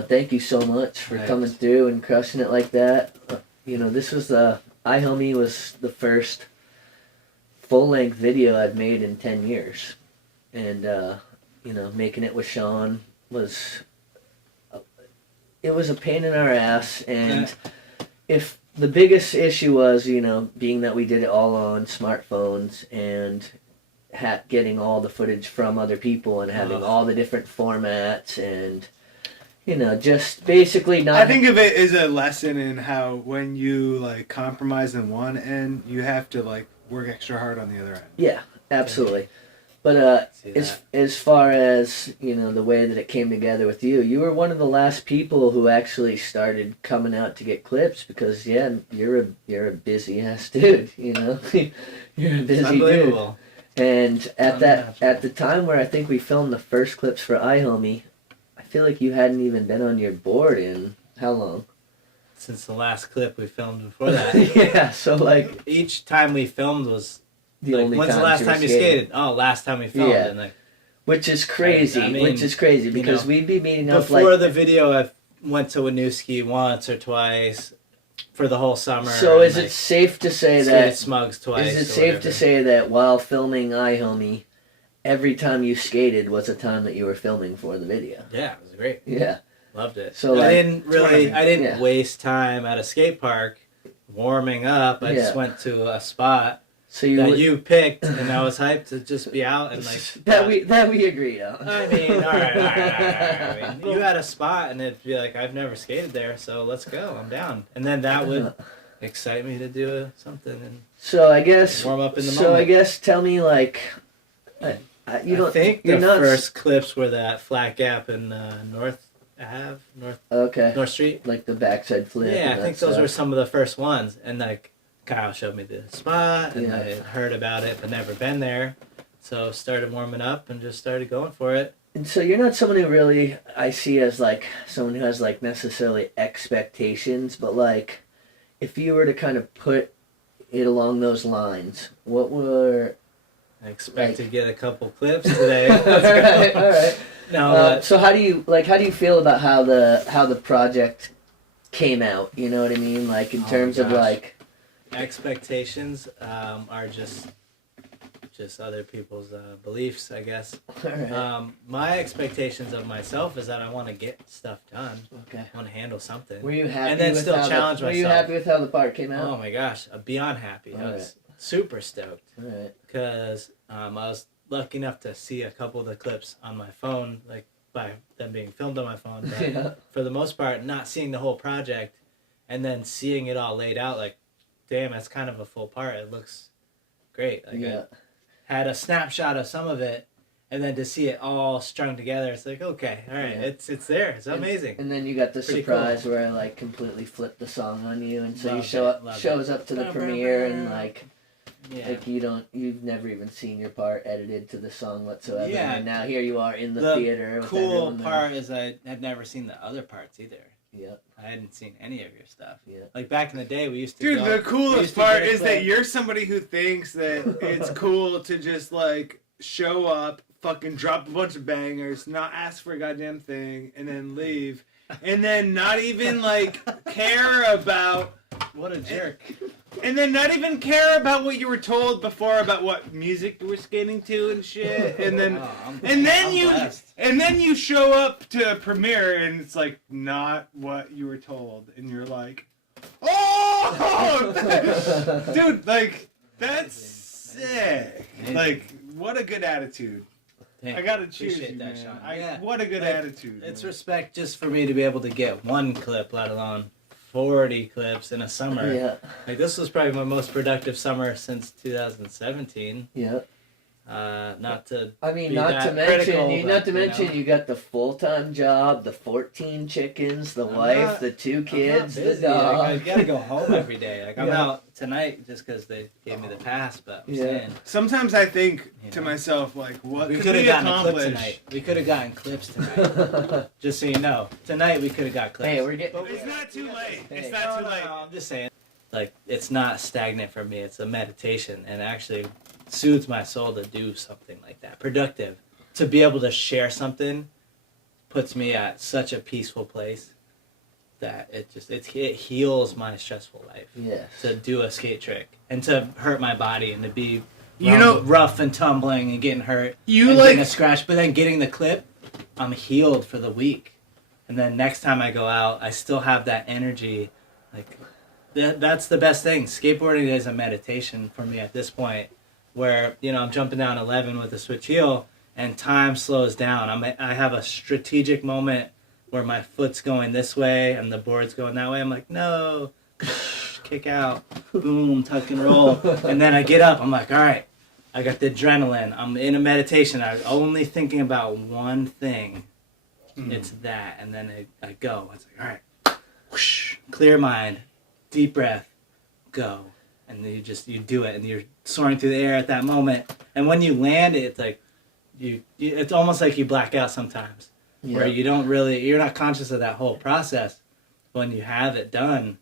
thank you so much for Right. coming through and crushing it like that. This was iHomie was the first full length video I've made in 10 years, and making it with Shaun was a pain in our ass, and if the biggest issue was, being that we did it all on smartphones and getting all the footage from other people and having all the different formats and, just basically not... I think of it as a lesson in how when you like compromise on one end, you have to like work extra hard on the other end. Yeah, absolutely. But See that. as far as the way that it came together with you were one of the last people who actually started coming out to get clips because you're a busy ass dude. You're a busy It's dude. unbelievable. And at the time where I think we filmed the first clips for iHomie, I feel like you hadn't even been on your board in how long? Since the last clip we filmed before that. Yeah, so like Each time we filmed was the like, only when's the times last were time you skating. skated? Oh, last time we filmed. Yeah. And like Which is crazy. I mean, Because we'd be meeting up before like the video, I went to Winooski once or twice for the whole summer. So is and, it safe to say skated that Smugs twice? is it or safe whatever. to say that while filming iHomie, every time you skated was a time that you were filming for the video? Yeah, it was great. Yeah. Loved it. So, I like, didn't yeah. waste time at a skate park warming up. I just Yeah. went to a spot So you picked, and I was hyped to just be out and like that we agreed on. I mean, all right. I mean, you had a spot, and it'd be like, I've never skated there, so let's go. I'm down, and then that would excite me to do something and so I guess warm up in the so moment. I guess tell me like, I think the first clips were that flat gap in North Street, like the backside flip. Yeah, I think those were some of the first ones, and like Kyle showed me the spot, and I had heard about it but never been there, so started warming up and just started going for it. And so you're not someone who really I see as like someone who has like necessarily expectations, but like if you were to kind of put it along those lines, what were I expect to get a couple clips today. all right. No, so how do you feel about how the project came out? You know what I mean? Like in terms of like expectations are just other people's beliefs, I guess. Right. My expectations of myself is that I want to get stuff done. Okay. I want to handle something. Were you happy? And then with still challenge myself. Were you happy with how the part came out? Oh my gosh, beyond happy. I was super stoked. All right. Because I was lucky enough to see a couple of the clips on my phone, like by them being filmed on my phone. But for the most part, not seeing the whole project, and then seeing it all laid out, like, damn, that's kind of a full part. It looks great. Like I had a snapshot of some of it, and then to see it all strung together, it's like, okay, all right, it's there. It's amazing. And then you got the Pretty surprise cool. where I like completely flipped the song on you, and so Love you it. shows up to the premiere and like. Yeah. Like you've never even seen your part edited to the song whatsoever. Yeah. And now here you are in the theater. The with cool part is I had never seen the other parts either. Yeah. I hadn't seen any of your stuff. Yeah. Like back in the day, we used to. Dude, the coolest part is that you're somebody who thinks that it's cool to just like show up, fucking drop a bunch of bangers, not ask for a goddamn thing, and then leave, and then not even like care about. What a jerk. And then not even care about what you were told before about what music you were skating to and shit. And then and then you show up to a premiere and it's like not what you were told, and you're like, oh, dude, like that's sick. Like what a good attitude. I gotta cheers you, that, man. Shaun. What a good attitude. It's respect just for me to be able to get one clip, let alone 40 clips in a summer. Yeah. Like this was probably my most productive summer since 2017. Yeah. Not to. I mean, be not that to mention, critical, you got the full-time job, the 14 chickens, the wife, the 2 kids, the dog. I gotta go home every day. Like I'm out tonight just because they gave me the pass. But I'm saying, sometimes I think to myself, like, what we could have gotten a clip accomplish? tonight. We could have gotten clips tonight. Just so you know, tonight we could have got clips. Hey, we're getting. It's not too late. Hey. It's not too late. No, I'm just saying, like it's not stagnant for me. It's a meditation, and actually soothes my soul to do something like that, productive. To be able to share something puts me at such a peaceful place that it heals my stressful life. Yes. To do a skate trick and to hurt my body and to be rough and tumbling and getting hurt. Getting a scratch, but then getting the clip, I'm healed for the week. And then next time I go out, I still have that energy. Like that's the best thing. Skateboarding is a meditation for me at this point, where I'm jumping down 11 with a switch heel and time slows down. I have a strategic moment where my foot's going this way and the board's going that way. I'm like, no, kick out, boom, tuck and roll. And then I get up. I'm like, all right, I got the adrenaline. I'm in a meditation. I'm only thinking about one thing. It's that. And then I go. It's like, all right, whoosh, clear mind, deep breath, go. And then you do it, and you're soaring through the air at that moment. And when you land, it's like it's almost like you black out sometimes, where you're not conscious of that whole process. When you have it done,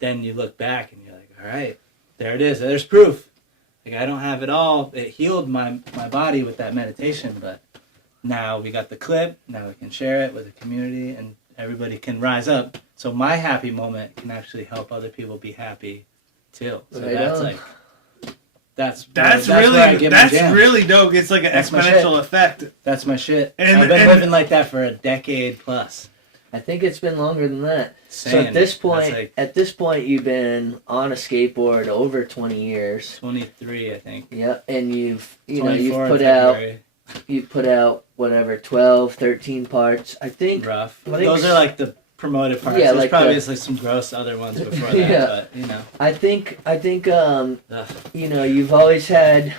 then you look back and you're like, all right, there it is. There's proof. Like I don't have it all. It healed my body with that meditation, but now we got the clip. Now we can share it with the community, and everybody can rise up. So my happy moment can actually help other people be happy too. So that's really dope. It's like an exponential effect. That's my shit. And I've been living like that for a decade plus. I think it's been longer than that. Same. So at this point, you've been on a skateboard over 20 years. 23, I think. Yep, and you've put out whatever 12, 13 parts. I think rough. Those are like the promoted parts. Yeah, there's probably some gross other ones before that, yeah. but you know. I think you know, you've always had.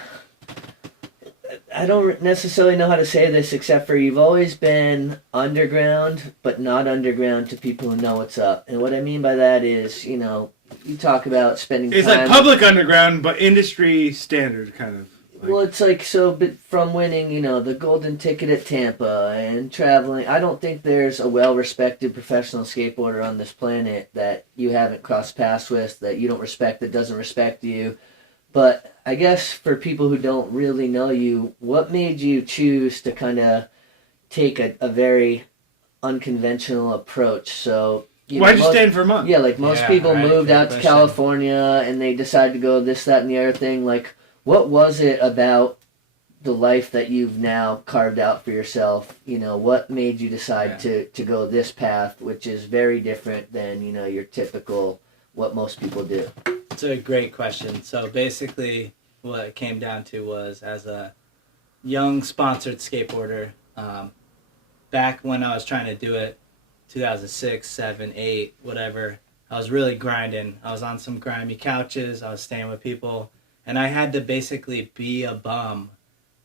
I don't necessarily know how to say this except for you've always been underground, but not underground to people who know what's up. And what I mean by that is, you know, you talk about spending It's time... like public underground, but industry standard, kind of. Well, it's like, but from winning, you know, the golden ticket at Tampa and traveling, I don't think there's a well-respected professional skateboarder on this planet that you haven't crossed paths with, that you don't respect, that doesn't respect you. But I guess for people who don't really know you, what made you choose to kind of take a very unconventional approach? So why'd you stay in Vermont? Yeah, like most people moved out to California and they decided to go this, that, and the other thing. Like, what was it about the life that you've now carved out for yourself? You know, what made you decide to go this path, which is very different than, you know, your typical, what most people do? It's a great question. So basically what it came down to was, as a young sponsored skateboarder, back when I was trying to do it, 2006, 7, 8, whatever, I was really grinding. I was on some grimy couches. I was staying with people. And I had to basically be a bum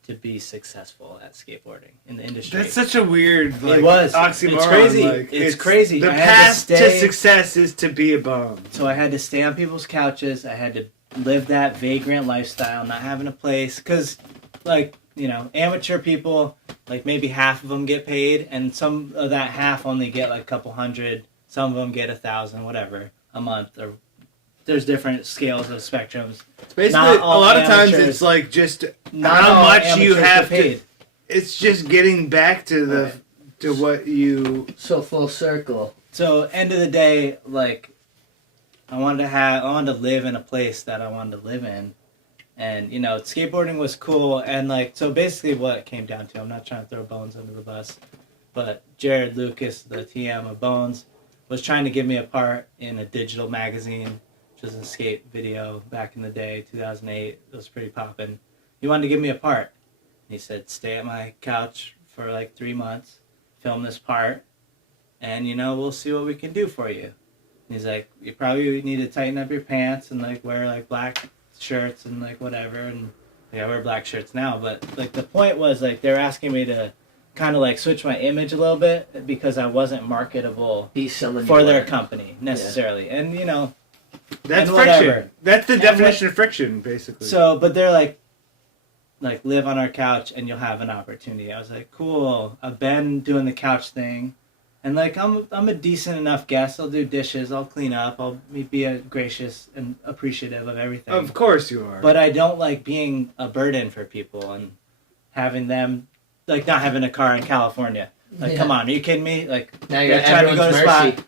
to be successful at skateboarding in the industry. That's such a weird oxymoron. It's crazy. Like, it's crazy. The path to success is to be a bum. So I had to stay on people's couches. I had to live that vagrant lifestyle, not having a place. Because, like, you know, amateur people, like maybe half of them get paid, and some of that half only get like a couple hundred. Some of them get 1,000, whatever, a month. Or there's different scales of spectrums. It's basically, a lot of times it's like just how much you have to. It's just getting back to to what you. So full circle. So end of the day, like, I wanted to live in a place that I wanted to live in. And, you know, skateboarding was cool. And, like, so basically what it came down to, I'm not trying to throw Bones under the bus, but Jared Lucas, the TM of Bones, was trying to give me a part in a digital magazine, which was a skate video back in the day, 2008. It was pretty poppin'. He wanted to give me a part. And he said, stay at my couch for, like, 3 months, film this part, and, you know, we'll see what we can do for you. And he's like, you probably need to tighten up your pants and, like, wear, like, black shirts and like whatever, and I wear black shirts now, but like the point was, like, they're asking me to kind of like switch my image a little bit because I wasn't marketable for their company necessarily. And you know, that's friction. That's the definition of friction, basically. So, but they're like live on our couch and you'll have an opportunity. I was like, cool. I've been doing the couch thing. And, like, I'm a decent enough guest. I'll do dishes. I'll clean up. I'll be gracious and appreciative of everything. Of course you are. But I don't like being a burden for people and having them, like, not having a car in California. Like, come on, are you kidding me? Like, now you're trying to go to spot.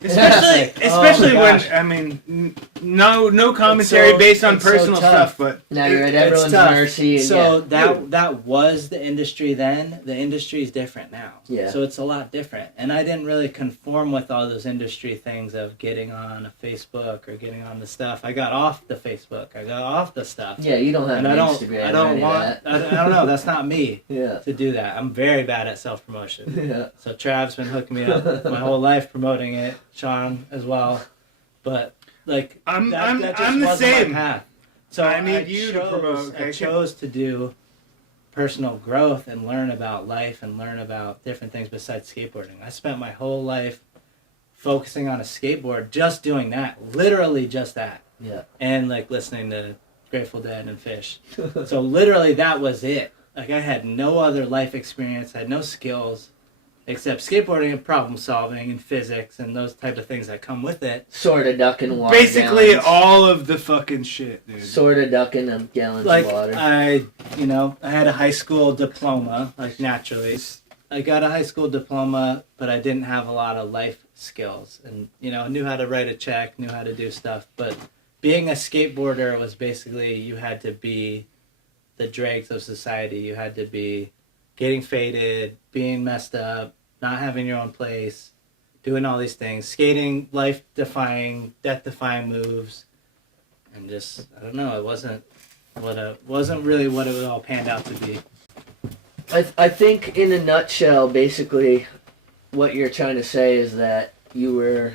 Especially when, I mean, no commentary based on personal stuff, but now you're at everyone's mercy. And so that was the industry then. The industry is different now. Yeah. So it's a lot different. And I didn't really conform with all those industry things of getting on a Facebook or getting on the stuff. I got off the Facebook. I got off the stuff. Yeah, you don't have an Instagram. I don't want. I don't know. That's not me. Yeah. To do that, I'm very bad at self promotion. Yeah. So Trav's been hooking me up my whole life promoting it. Shaun as well, but like I'm just the same. My path. So I need you to promote. Okay? I chose to do personal growth and learn about life and learn about different things besides skateboarding. I spent my whole life focusing on a skateboard, just doing that, literally just that. Yeah. And like listening to Grateful Dead and Fish. So literally that was it. Like I had no other life experience, I had no skills except skateboarding and problem solving and physics and those type of things that come with it. Sort of ducking water. Basically all of the fucking shit, dude. Sort of ducking gallons like, of water. I had a high school diploma, like naturally. I got a high school diploma, but I didn't have a lot of life skills. And, I knew how to write a check, knew how to do stuff. But being a skateboarder was basically you had to be the dregs of society. You had to be getting faded, being messed up, not having your own place, doing all these things, skating life-defying, death-defying moves, and just, I don't know, it wasn't really what it all panned out to be. I think in a nutshell, basically, what you're trying to say is that you were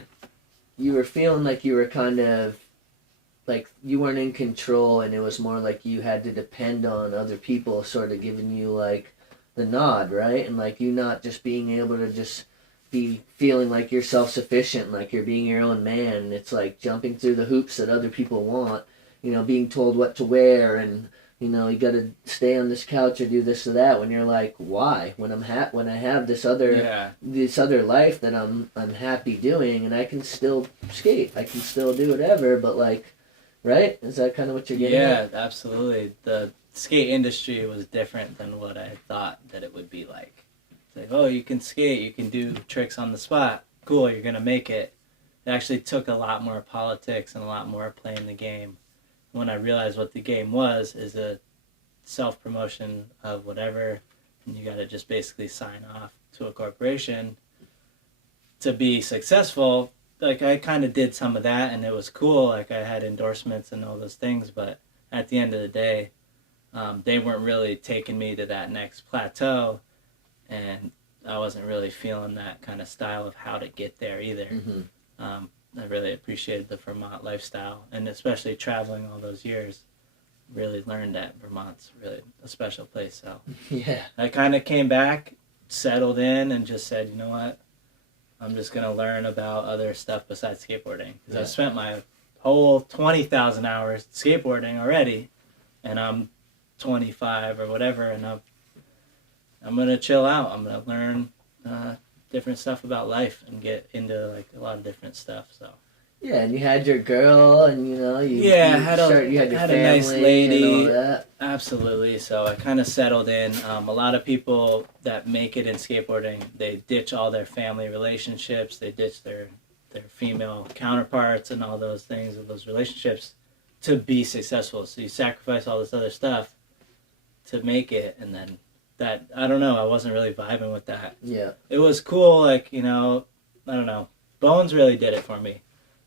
feeling like you were kind of like you weren't in control, and it was more like you had to depend on other people sort of giving you like the nod, right? And like you not just being able to just be feeling like you're self-sufficient, like you're being your own man. And it's like jumping through the hoops that other people want, being told what to wear, and you got to stay on this couch or do this or that, when you're like, why? When when I have this other life that I'm happy doing, and I can still skate, I can still do whatever, but like, right? Is that kind of what you're getting at? Yeah, absolutely. The skate industry was different than what I thought that it would be like. It's like, oh, you can skate, you can do tricks on the spot. Cool, you're going to make it. It actually took a lot more politics and a lot more playing the game. When I realized what the game was, is a self-promotion of whatever, and you got to just basically sign off to a corporation to be successful. Like, I kind of did some of that, and it was cool. Like, I had endorsements and all those things, but at the end of the day, they weren't really taking me to that next plateau, and I wasn't really feeling that kind of style of how to get there either. Mm-hmm. I really appreciated the Vermont lifestyle, and especially traveling all those years, really learned that Vermont's really a special place. So yeah, I kind of came back, settled in, and just said, you know what, I'm just going to learn about other stuff besides skateboarding. Because I've spent my whole 20,000 hours skateboarding already, and I'm 25 or whatever, and I'm going to chill out. I'm going to learn different stuff about life and get into like a lot of different stuff. So yeah, and you had your girl, and you had your family, a nice lady, and all that. Absolutely. So I kind of settled in. A lot of people that make it in skateboarding, they ditch all their family relationships, they ditch their female counterparts and all those things of those relationships to be successful. So you sacrifice all this other stuff to make it, and then that, I don't know, I wasn't really vibing with that. Yeah. It was cool, like, I don't know. Bones really did it for me.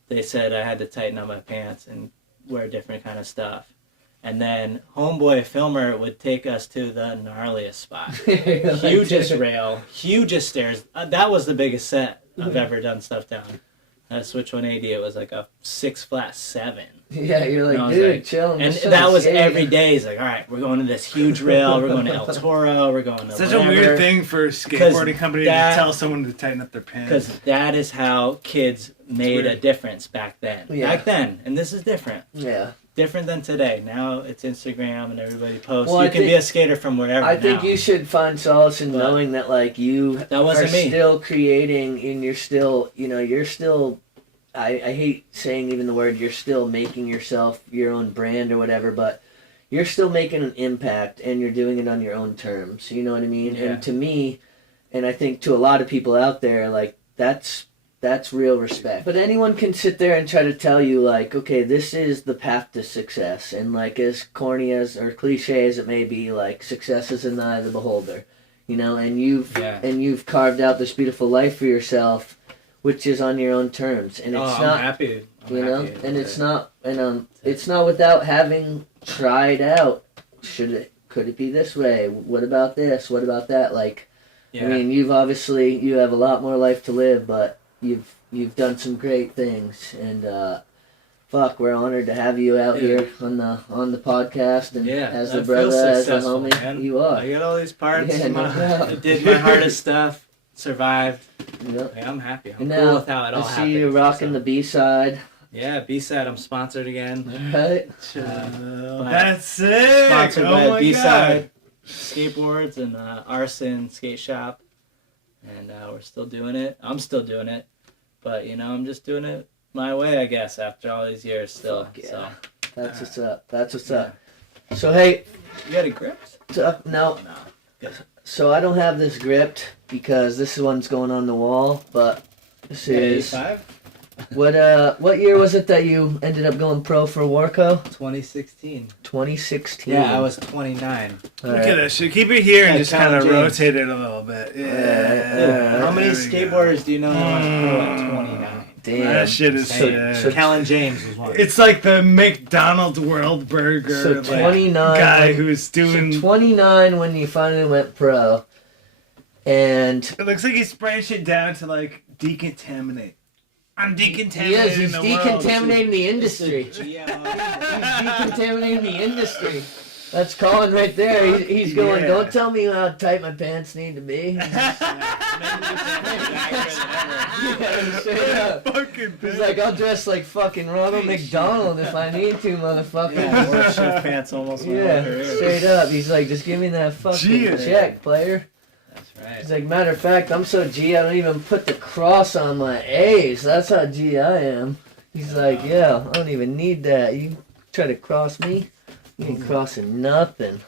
They said I had to tighten up my pants and wear different kind of stuff. And then Homeboy Filmer would take us to the gnarliest spot. Hugest rail, hugest stairs. That was the biggest set I've ever done stuff down. Switch 180, it was like a 6 flat 7. Yeah, you're like, dude, like, chill. And that was every day. He's like, all right, we're going to this huge rail. We're going to El Toro. We're going to such whatever. A weird thing for a skateboarding company to tell someone to tighten up their pants. Because that is how kids made a difference back then. Yeah. Back then. And this is different. Yeah. Different than today. Now it's Instagram and everybody posts. Well, you can be a skater from wherever. I think you should find solace in knowing that, like, you are still creating, and you're still, you're still... I hate saying even the word, you're still making yourself your own brand or whatever, but you're still making an impact, and you're doing it on your own terms. You know what I mean? Yeah. And to me, and I think to a lot of people out there, like, that's real respect. But anyone can sit there and try to tell you, like, okay, this is the path to success. And, like, as corny as or cliche as it may be, like, success is in the eye of the beholder. And you've carved out this beautiful life for yourself, which is on your own terms, and it's not. I'm happy. And it's not, it's not without having tried out. Could it be this way? What about this? What about that? Like, I mean, you have a lot more life to live, but you've done some great things, and we're honored to have you out here on the podcast, and as a brother, as a homie, man. You are. I got all these parts. I did my hardest stuff. Survived. Yep. Like, I'm happy. I'm cool with how it all happened. I see you rocking the B-side. Yeah, B-side. I'm sponsored again. All right. That's sick. Sponsored by B-side Skateboards and Arson Skate Shop. And we're still doing it. I'm still doing it. But, I'm just doing it my way, I guess, after all these years still. Fuck yeah. So That's what's up. That's what's up. So, hey. You got it gripped? No. No. Good. So I don't have this gripped because this one's going on the wall, but this is... 85? What year was it that you ended up going pro for Warco? 2016. 2016. Yeah, I was 29. Look at this. So keep it here and Yeah, just kind of James. rotate it a little bit. Yeah. How many There we go. skateboarders do you know that went pro at 29? Damn. That shit is Hey, sick. Colin James was one. It's like the McDonald's World Burger So like, 29 guy who's doing. So 29 when you finally went pro, and It looks like he's spraying shit down to like decontaminate. I'm decontaminating he's the decontaminating the industry. GMO. He's decontaminating the industry. That's Colin right there. He's going, Yeah. don't tell me how tight my pants need to be. Yeah, straight up. Fucking He's bitch. like, I'll dress like fucking Ronald McDonald if I need to, motherfucker. Yeah, wore shift pants almost my whole Yeah, career. straight up. He's like, just give me that fucking Gee. check, player. That's right. He's like, matter of fact, I'm so G, I don't even put the cross on my A's. That's how G I am. He's like, yeah, I don't even need that. You try to cross me, you ain't crossing nothing.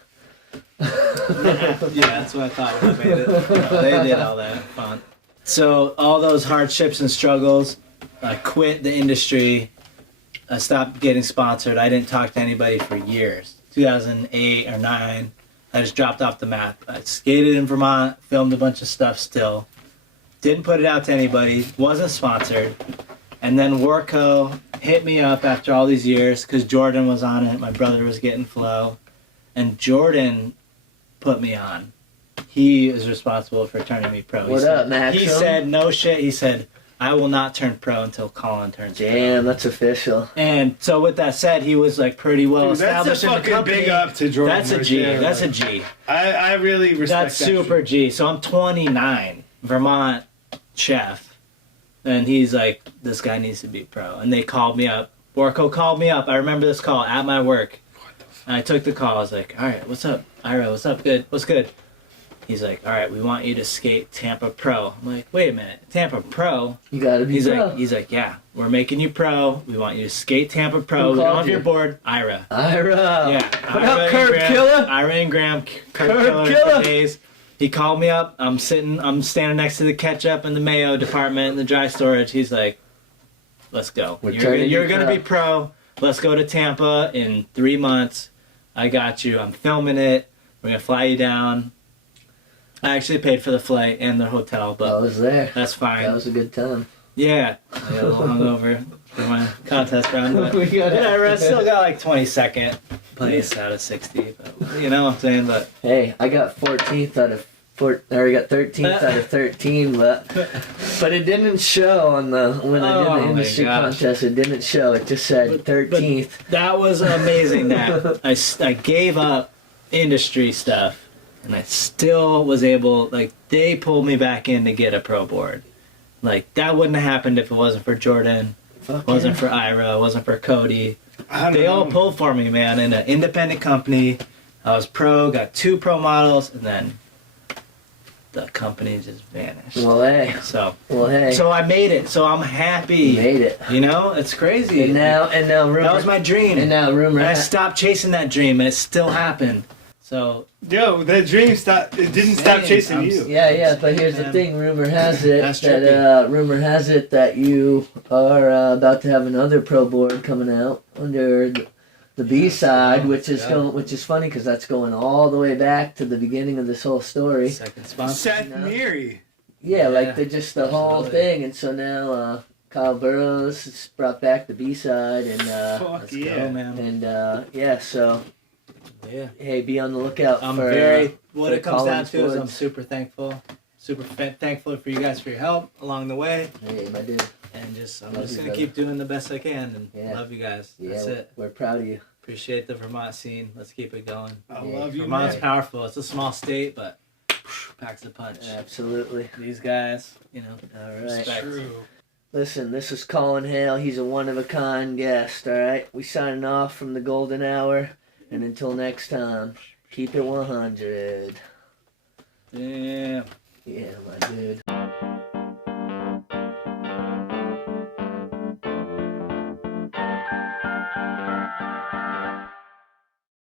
Yeah, that's what I thought would have made it. No, they did all that fun. So all those hardships and struggles, I quit the industry. I stopped getting sponsored. I didn't talk to anybody for years. 2008 or 9, I just dropped off the map. I skated in Vermont, filmed a bunch of stuff still. Didn't put it out to anybody. Wasn't sponsored. And then Warco hit me up after all these years because Jordan was on it. My brother was getting flow. And Jordan put me on. He is responsible for turning me pro. What up, Max? He said, no shit. He said, I will not turn pro until Colin turns pro. Damn, that's official. And so with that said, he was like pretty well Dude, that's a established in the fucking company. big up to Jordan. That's a right G. there. That's a G. I really respect That's that super shit. G. So I'm 29, Vermont chef, and he's like, this guy needs to be pro. And they called me up. Warco called me up. I remember this call at my work. And I took the call. I was like, all right, what's up? Ira, what's up? Good. What's good? He's like, all right, we want you to skate Tampa Pro. I'm like, wait a minute, Tampa Pro? You gotta be pro. He's like, yeah, we're making you pro. We want you to skate Tampa Pro. Who We don't called have you? your board. Ira. Ira. Yeah. What Ira up, and Curb Graham- Killer? Ira and Graham, Curb Curb Killer Killer. for days. He called me up. I'm standing next to the ketchup and the mayo department in the dry storage. He's like, let's go. We're You're turning you gonna pro. be pro. Let's go to Tampa in 3 months. I got you. I'm filming it. We're gonna fly you down. I actually paid for the flight and the hotel, I but was there. that's fine. That was a good time. Yeah, I got a little hungover for my contest round, but We got it. yeah, I still got like 22nd place out of 60. But, you know what I'm saying? But Hey, I got 14th out of I got 13th out of 13, but it didn't show on the when I did Oh the my industry gosh. contest. It didn't show. It just said 13th. that was amazing. That I gave up industry stuff, and I still was able. Like they pulled me back in to get a pro board. Like that wouldn't have happened if it wasn't for Jordan. Fuck Wasn't yeah. for Ira. Wasn't for Cody. I don't They all know. pulled for me, man. In an independent company, I was pro, got 2 pro models, and then the company just vanished. Well, hey. So Hey. I made it. So I'm happy. You made it. You know, it's crazy. And now rumor. that was my dream. And now rumor. And I stopped chasing that dream, and it still happened. So Yo, that dream stopped. It didn't stop Same. chasing I'm- you. Yeah, but here's the Man. thing. Rumor has it That's that you are about to have another pro board coming out under the B side, which is funny because that's going all the way back to the beginning of this whole story. second sponsor. Seth No. Neary. Yeah, like Yeah. the whole Absolutely. thing, and so now Kyle Burrows has brought back the B side, and Fuck Let's yeah. go, man. so Yeah. hey, be on the lookout I'm for very. What for it comes down Colin's to is I'm boards. super thankful. Thankful for you guys for your help along the way, Hey, my dude. and I'm Love just you, gonna brother. keep doing the best I can, and Yeah. love you guys. Yeah, That's it. we're proud of you. Appreciate the Vermont scene. Let's keep it going. I Yeah, love you, Vermont's man. powerful. It's a small state, but packs a punch. Absolutely. These guys, you know. All right. Respect. True. Listen, this is Collin Hale. He's a one-of-a-kind guest, all right? We signing off from the golden hour, and until next time, keep it 100. Damn. Yeah, my dude.